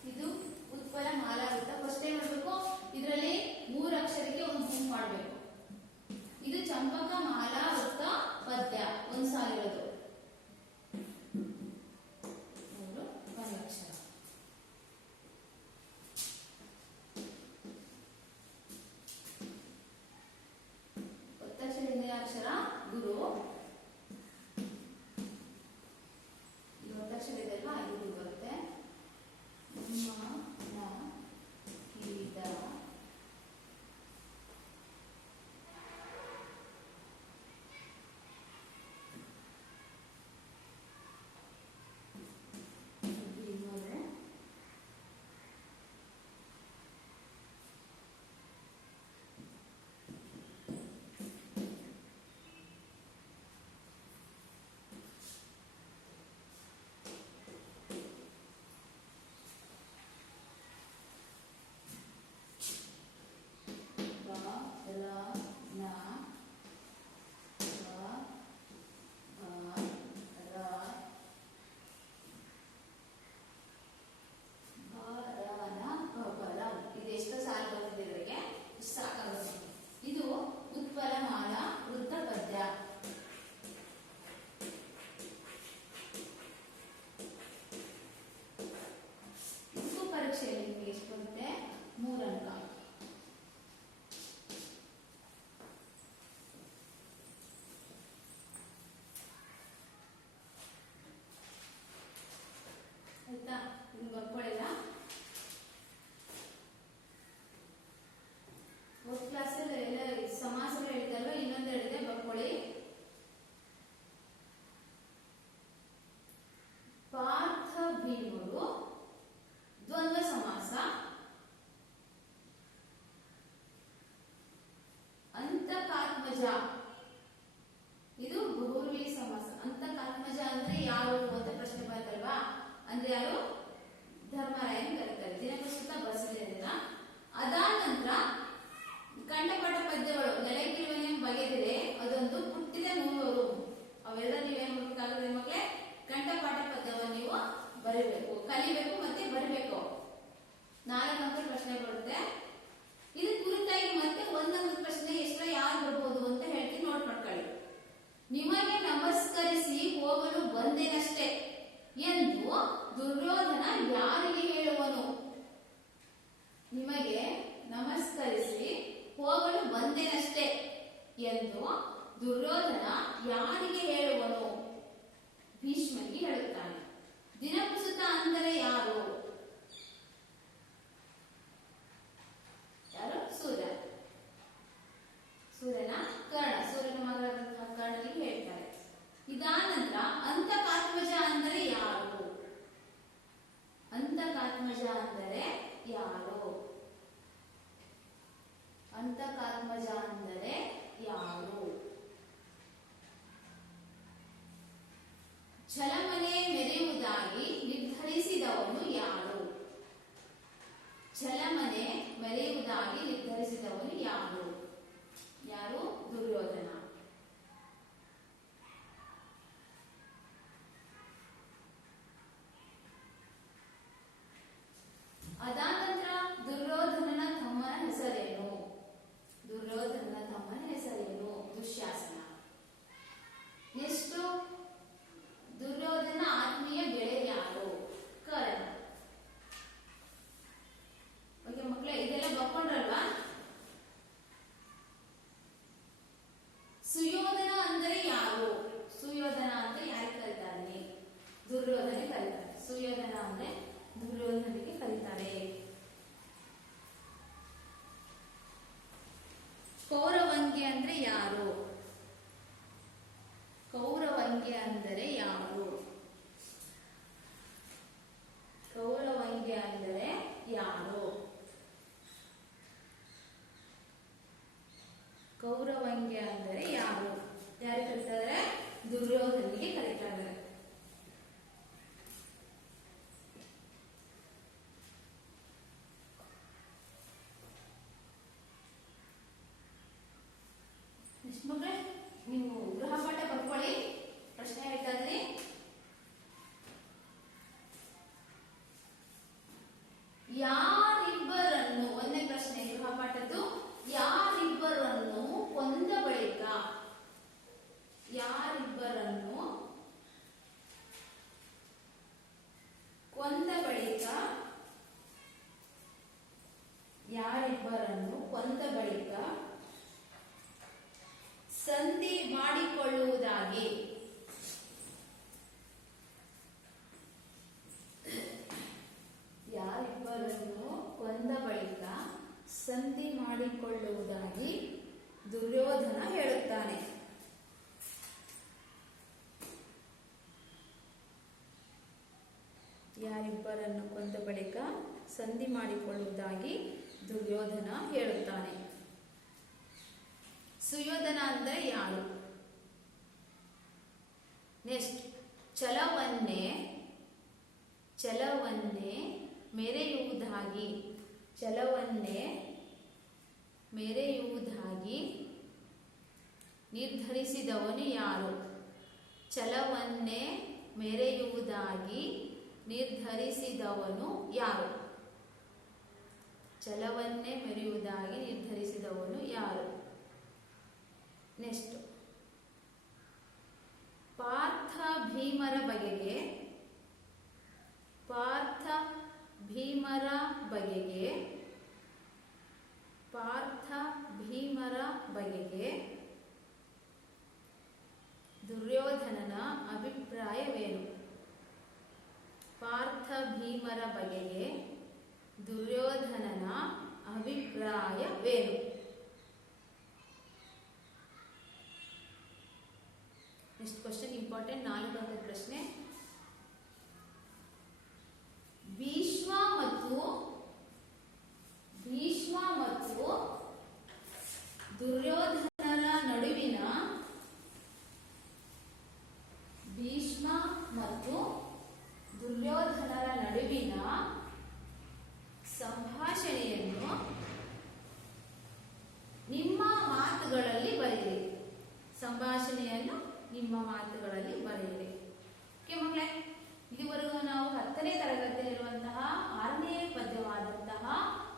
ಇದು ಉತ್ಪಲ ಮಾಲಾ ವೃತ್ತ. ಫಸ್ಟ್ ಏನ್ ಮಾಡಬೇಕು? ಇದರಲ್ಲಿ 3 ಅಕ್ಷರಕ್ಕೆ ಒಂದು ಗುಂಪು ಮಾಡಬೇಕು. ಇದು ಚಂಪಕ ಮಾಲಾ ವೃತ್ತ ಪದ್ಯ, ಒಂದು ಸಾಲಿರೋದು. 3 ಒಂದು ಅಕ್ಷರ. ಒತ್ತಕ್ಷರ ಹಿಂದಿನ ಅಕ್ಷರ ಗುರು. ಈ ಒತ್ತಕ್ಷರ ಇದೆಯಲ್ವಾ, ಇದು ಬರುತ್ತೆ. ಇದು ಉತ್ಪಲ ಮಾಲಾ ವೃತ್ತ ಪದ್ಯ. ಉಪ್ಪು ಪರೀಕ್ಷೆಯಲ್ಲಿ ನಿಮಗೆ ಎಷ್ಟು ಬರುತ್ತೆ? 3 ಅಂಕ. ಆಯ್ತಾ? ಇದು ಬರ್ಕೊಳ್ಳಿಲ್ಲ. ಒಂದು ಕ್ಲಾಸಲ್ಲಿ ಎಲ್ಲ ಸಮಾಸಗಳು ಹೇಳಿದಲ್ವ, ಇನ್ನೊಂದು ಹೇಳಿದೆ ಬರ್ಕೊಳ್ಳಿ. ಪಾರ್ಥ ಭೀಮರು ದ್ವಂದ್ವ ಸಮಾಸ. ಅಂತಕಾತ್ಮಜ ಇದು ಬಹುವ್ರೀಹಿ ಸಮಾಸ. ಅಂತಕಾತ್ಮಜ ಅಂದ್ರೆ ಯಾರು ಅಂತ ಪ್ರಶ್ನೆ ಬರ್ತಲ್ವಾ? ಅಂದ್ರೆ ಯಾರು? ಧರ್ಮರಾಯ ಅಂತ ಕರೀತಾರೆ. ದಿನಪ್ರಸ್ತುತ ಬರ್ಸಿದೆ ಅದನ್ನ. ಅದಾದ ನಂತರ ಕಂಠಪಾಠ ಪದ್ಯಗಳು. ನೆಲೆಗಿರುವನೆ ಬಗೆದಿದೆ, ಅದೊಂದು ಪುಟ್ಟಿದ ನೂರು. ಅವೆಲ್ಲ ನೀವೇನ್ ಮಾಡ್ಬೇಕಾಗುತ್ತೆ ಮಕ್ಕಳೇ? ಕಂಠಪಾಠ ಪದ್ಯವನ್ನು ನೀವು ಬರೀಬೇಕು, ಕಲಿಬೇಕು, ಮತ್ತೆ ಬರೀಬೇಕು. 4 ಅಂಕದ ಪ್ರಶ್ನೆ ಬರುತ್ತೆ. ಇದು ಕುರಿತಾಗಿ ಮತ್ತೆ 1 ಅಂಕದ ಪ್ರಶ್ನೆ ಎಷ್ಟರ ಯಾರು ಬರ್ಬೋದು ಅಂತ ಹೇಳ್ತೀನಿ, ನೋಟ್ ಮಾಡ್ಕೊಳ್ಳಿ. ನಿಮಗೆ ನಮಸ್ಕರಿಸಿ ಹೋಗಲು ಬಂದೇನಷ್ಟೇ ಎಂದು ದುರ್ಯೋಧನ ಯಾರಿಗೆ ಹೇಳುವನು? ನಿಮಗೆ ನಮಸ್ಕರಿಸಿ ಹೋಗಲು ಬಂದೇನಷ್ಟೇ ಎಂದು ದುರ್ಯೋಧನ ಯಾರಿಗೆ ಹೇಳುವನು? ಭೀಷ್ಮನಿಗೆ ಹೇಳುತ್ತಾನೆ. ದಿನಪುಸುತ ಅಂದರೆ ಯಾರು? ಯಾರು? ಸೂರ್ಯ. ಸೂರ್ಯನ ಕರ್ಣ, ಸೂರ್ಯನ ಮಗನಾದಂತಹ ಕರ್ಣನಿಗೆ ಹೇಳ್ತಾರೆ. ಇದಾದ ನಂತರ ಅಂತಕಾತ್ಮಜ ಅಂದರೆ ಯಾರು? ಅಂತಕಾತ್ಮಜ ಅಂದರೆ ಯಾರು? ಅಂತಕಾತ್ಮಜ ಅಂದರೆ ಯಾರು? ಛಲಮನೆ ಮೆರೆಯುವುದಾಗಿ ನಿರ್ಧರಿಸಿದವನು ಯಾರು? ಸುಯೋಧನ ಅಂದರೆ ಯಾರು? ಸುಯೋಧನ ಅಂದ್ರೆ ಯಾರಿಗೆ ಕರೀತಾರೆ? ದುರ್ಯೋಧನಿಗೆ ಕರೀತಾರೆ. ಸುಯೋಧನ ಅಂದ್ರೆ ದುರ್ಯೋಧನಿಗೆ ಕರೀತಾರೆ. ಕೌರವಂಗೆ ಅಂದ್ರೆ ಯಾರು? ಕೌರವಂಗೆ ಅಂದರೆ ಯಾರು? ಕೌರವಂಗೆ ಅಂದರೆ ಯಾರು? ಕೌರವಂಗೆ ಅಂದರೆ ಯಾರು? ಯಾರು ಕರೀತಾರೆ? ದುರ್ಯೋಧನಿಗೆ ಕರೀತಾರೆ. ಮಕ್ಕಳೇ, ನೀವು ಗೃಹಪಾಠ ಬರ್ಕೊಳ್ಳಿ. ಪ್ರಶ್ನೆ ಹೇಳ್ತಾ ಇದ್ರಿ. ಯಾರಿಬ್ಬರನ್ನು, ಒಂದನೇ ಪ್ರಶ್ನೆ ಗೃಹಪಾಠದ್ದು, ಯಾರಿಬ್ಬರನ್ನು ಕೊಂದ ಬಳಿಕ, ಯಾರಿಬ್ಬರನ್ನು ಕೊಂದ ಬಳಿಕ, ಯಾರಿಬ್ಬರನ್ನು ಕೊಂದ ಬಳಿಕ ಸಂಧಿ ಮಾಡಿಕೊಳ್ಳುವುದಾಗಿ, ಯಾರಿಬ್ಬರನ್ನು ಕೊಂದ ಬಳಿಕ ಸಂಧಿ ಮಾಡಿಕೊಳ್ಳುವುದಾಗಿ ದುರ್ಯೋಧನ ಹೇಳುತ್ತಾನೆ. ಯಾರಿಬ್ಬರನ್ನು ಕೊಂದ ಬಳಿಕ ಸಂಧಿ ಮಾಡಿಕೊಳ್ಳುವುದಾಗಿ ದುರ್ಯೋಧನ ಹೇಳುತ್ತಾನೆ. ಸುಯೋಧನ ಅಂದರೆ ಯಾರು? ನೆಕ್ಸ್ಟ್, ಛಲವನ್ನೇ ಮೆರೆಯುವುದಾಗಿ, ಛಲವನ್ನೇ ಮೆರೆಯುವುದಾಗಿ ನಿರ್ಧರಿಸಿದವನು ಯಾರು? ಛಲವನ್ನೇ ಮೆರೆಯುವುದಾಗಿ ನಿರ್ಧರಿಸಿದವನು ಯಾರು? ಛಲವನ್ನೇ ಮೆರೆಯುವುದಾಗಿ ನಿರ್ಧರಿಸಿದವನು ಯಾರು? ನೆಕ್ಸ್ಟ್, ಪಾರ್ಥ ಭೀಮರ ಬಗೆಗೆ, ಪಾರ್ಥ ಭೀಮರ ಬಗೆಗೆ, ಪಾರ್ಥ ಭೀಮರ ಬಗೆಗೆ ದುರ್ಯೋಧನನ ಅಭಿಪ್ರಾಯವೇನು? ಪಾರ್ಥ ಭೀಮರ ಬಗೆಗೆ ದುರ್ಯೋಧನನ ಅಭಿಪ್ರಾಯವೇನು? ನೆಕ್ಸ್ಟ್ ಕ್ವಶನ್ ಇಂಪಾರ್ಟೆಂಟ್, 4ನೇ ಪ್ರಶ್ನೆ. ಭೀಷ್ಮ ಮತ್ತು ದುರ್ಯೋಧನರ ನಡುವಿನ, ಭೀಷ್ಮ ಮತ್ತು ದುರ್ಯೋಧನರ ನಡುವಿನ ಸಂಭಾಷಣೆಯನ್ನು ನಿಮ್ಮ ಮಾತುಗಳಲ್ಲಿ ಬರೆಯಿರಿ. ಸಂಭಾಷಣೆಯನ್ನು ನಿಮ್ಮ ಮಾತುಗಳಲ್ಲಿ ಬರೆಯಿರಿ. ಓಕೆ ಮಕ್ಕಳೇ, ಇದುವರೆಗೂ ನಾವು 10ನೇ ತರಗತಿಯಲ್ಲಿರುವಂತಹ 6ನೇ ಪದ್ಯವಾದಂತಹ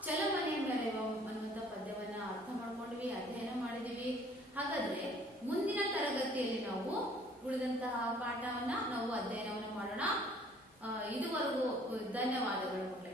ಚಲಮನೆ ಮೆರೆವ ಅನ್ನುವಂತಹ ಪದ್ಯವನ್ನ ಅರ್ಥ ಮಾಡ್ಕೊಂಡ್ವಿ, ಅಧ್ಯಯನ ಮಾಡಿದೀವಿ. ಹಾಗಾದ್ರೆ ಮುಂದಿನ ತರಗತಿಯಲ್ಲಿ ನಾವು ಉಳಿದಂತಹ ಪಾಠವನ್ನ ನಾವು ಅಧ್ಯಯನವನ್ನು ಮಾಡೋಣ. ಇದುವರೆಗೂ ಧನ್ಯವಾದಗಳು ಮಕ್ಕಳೇ.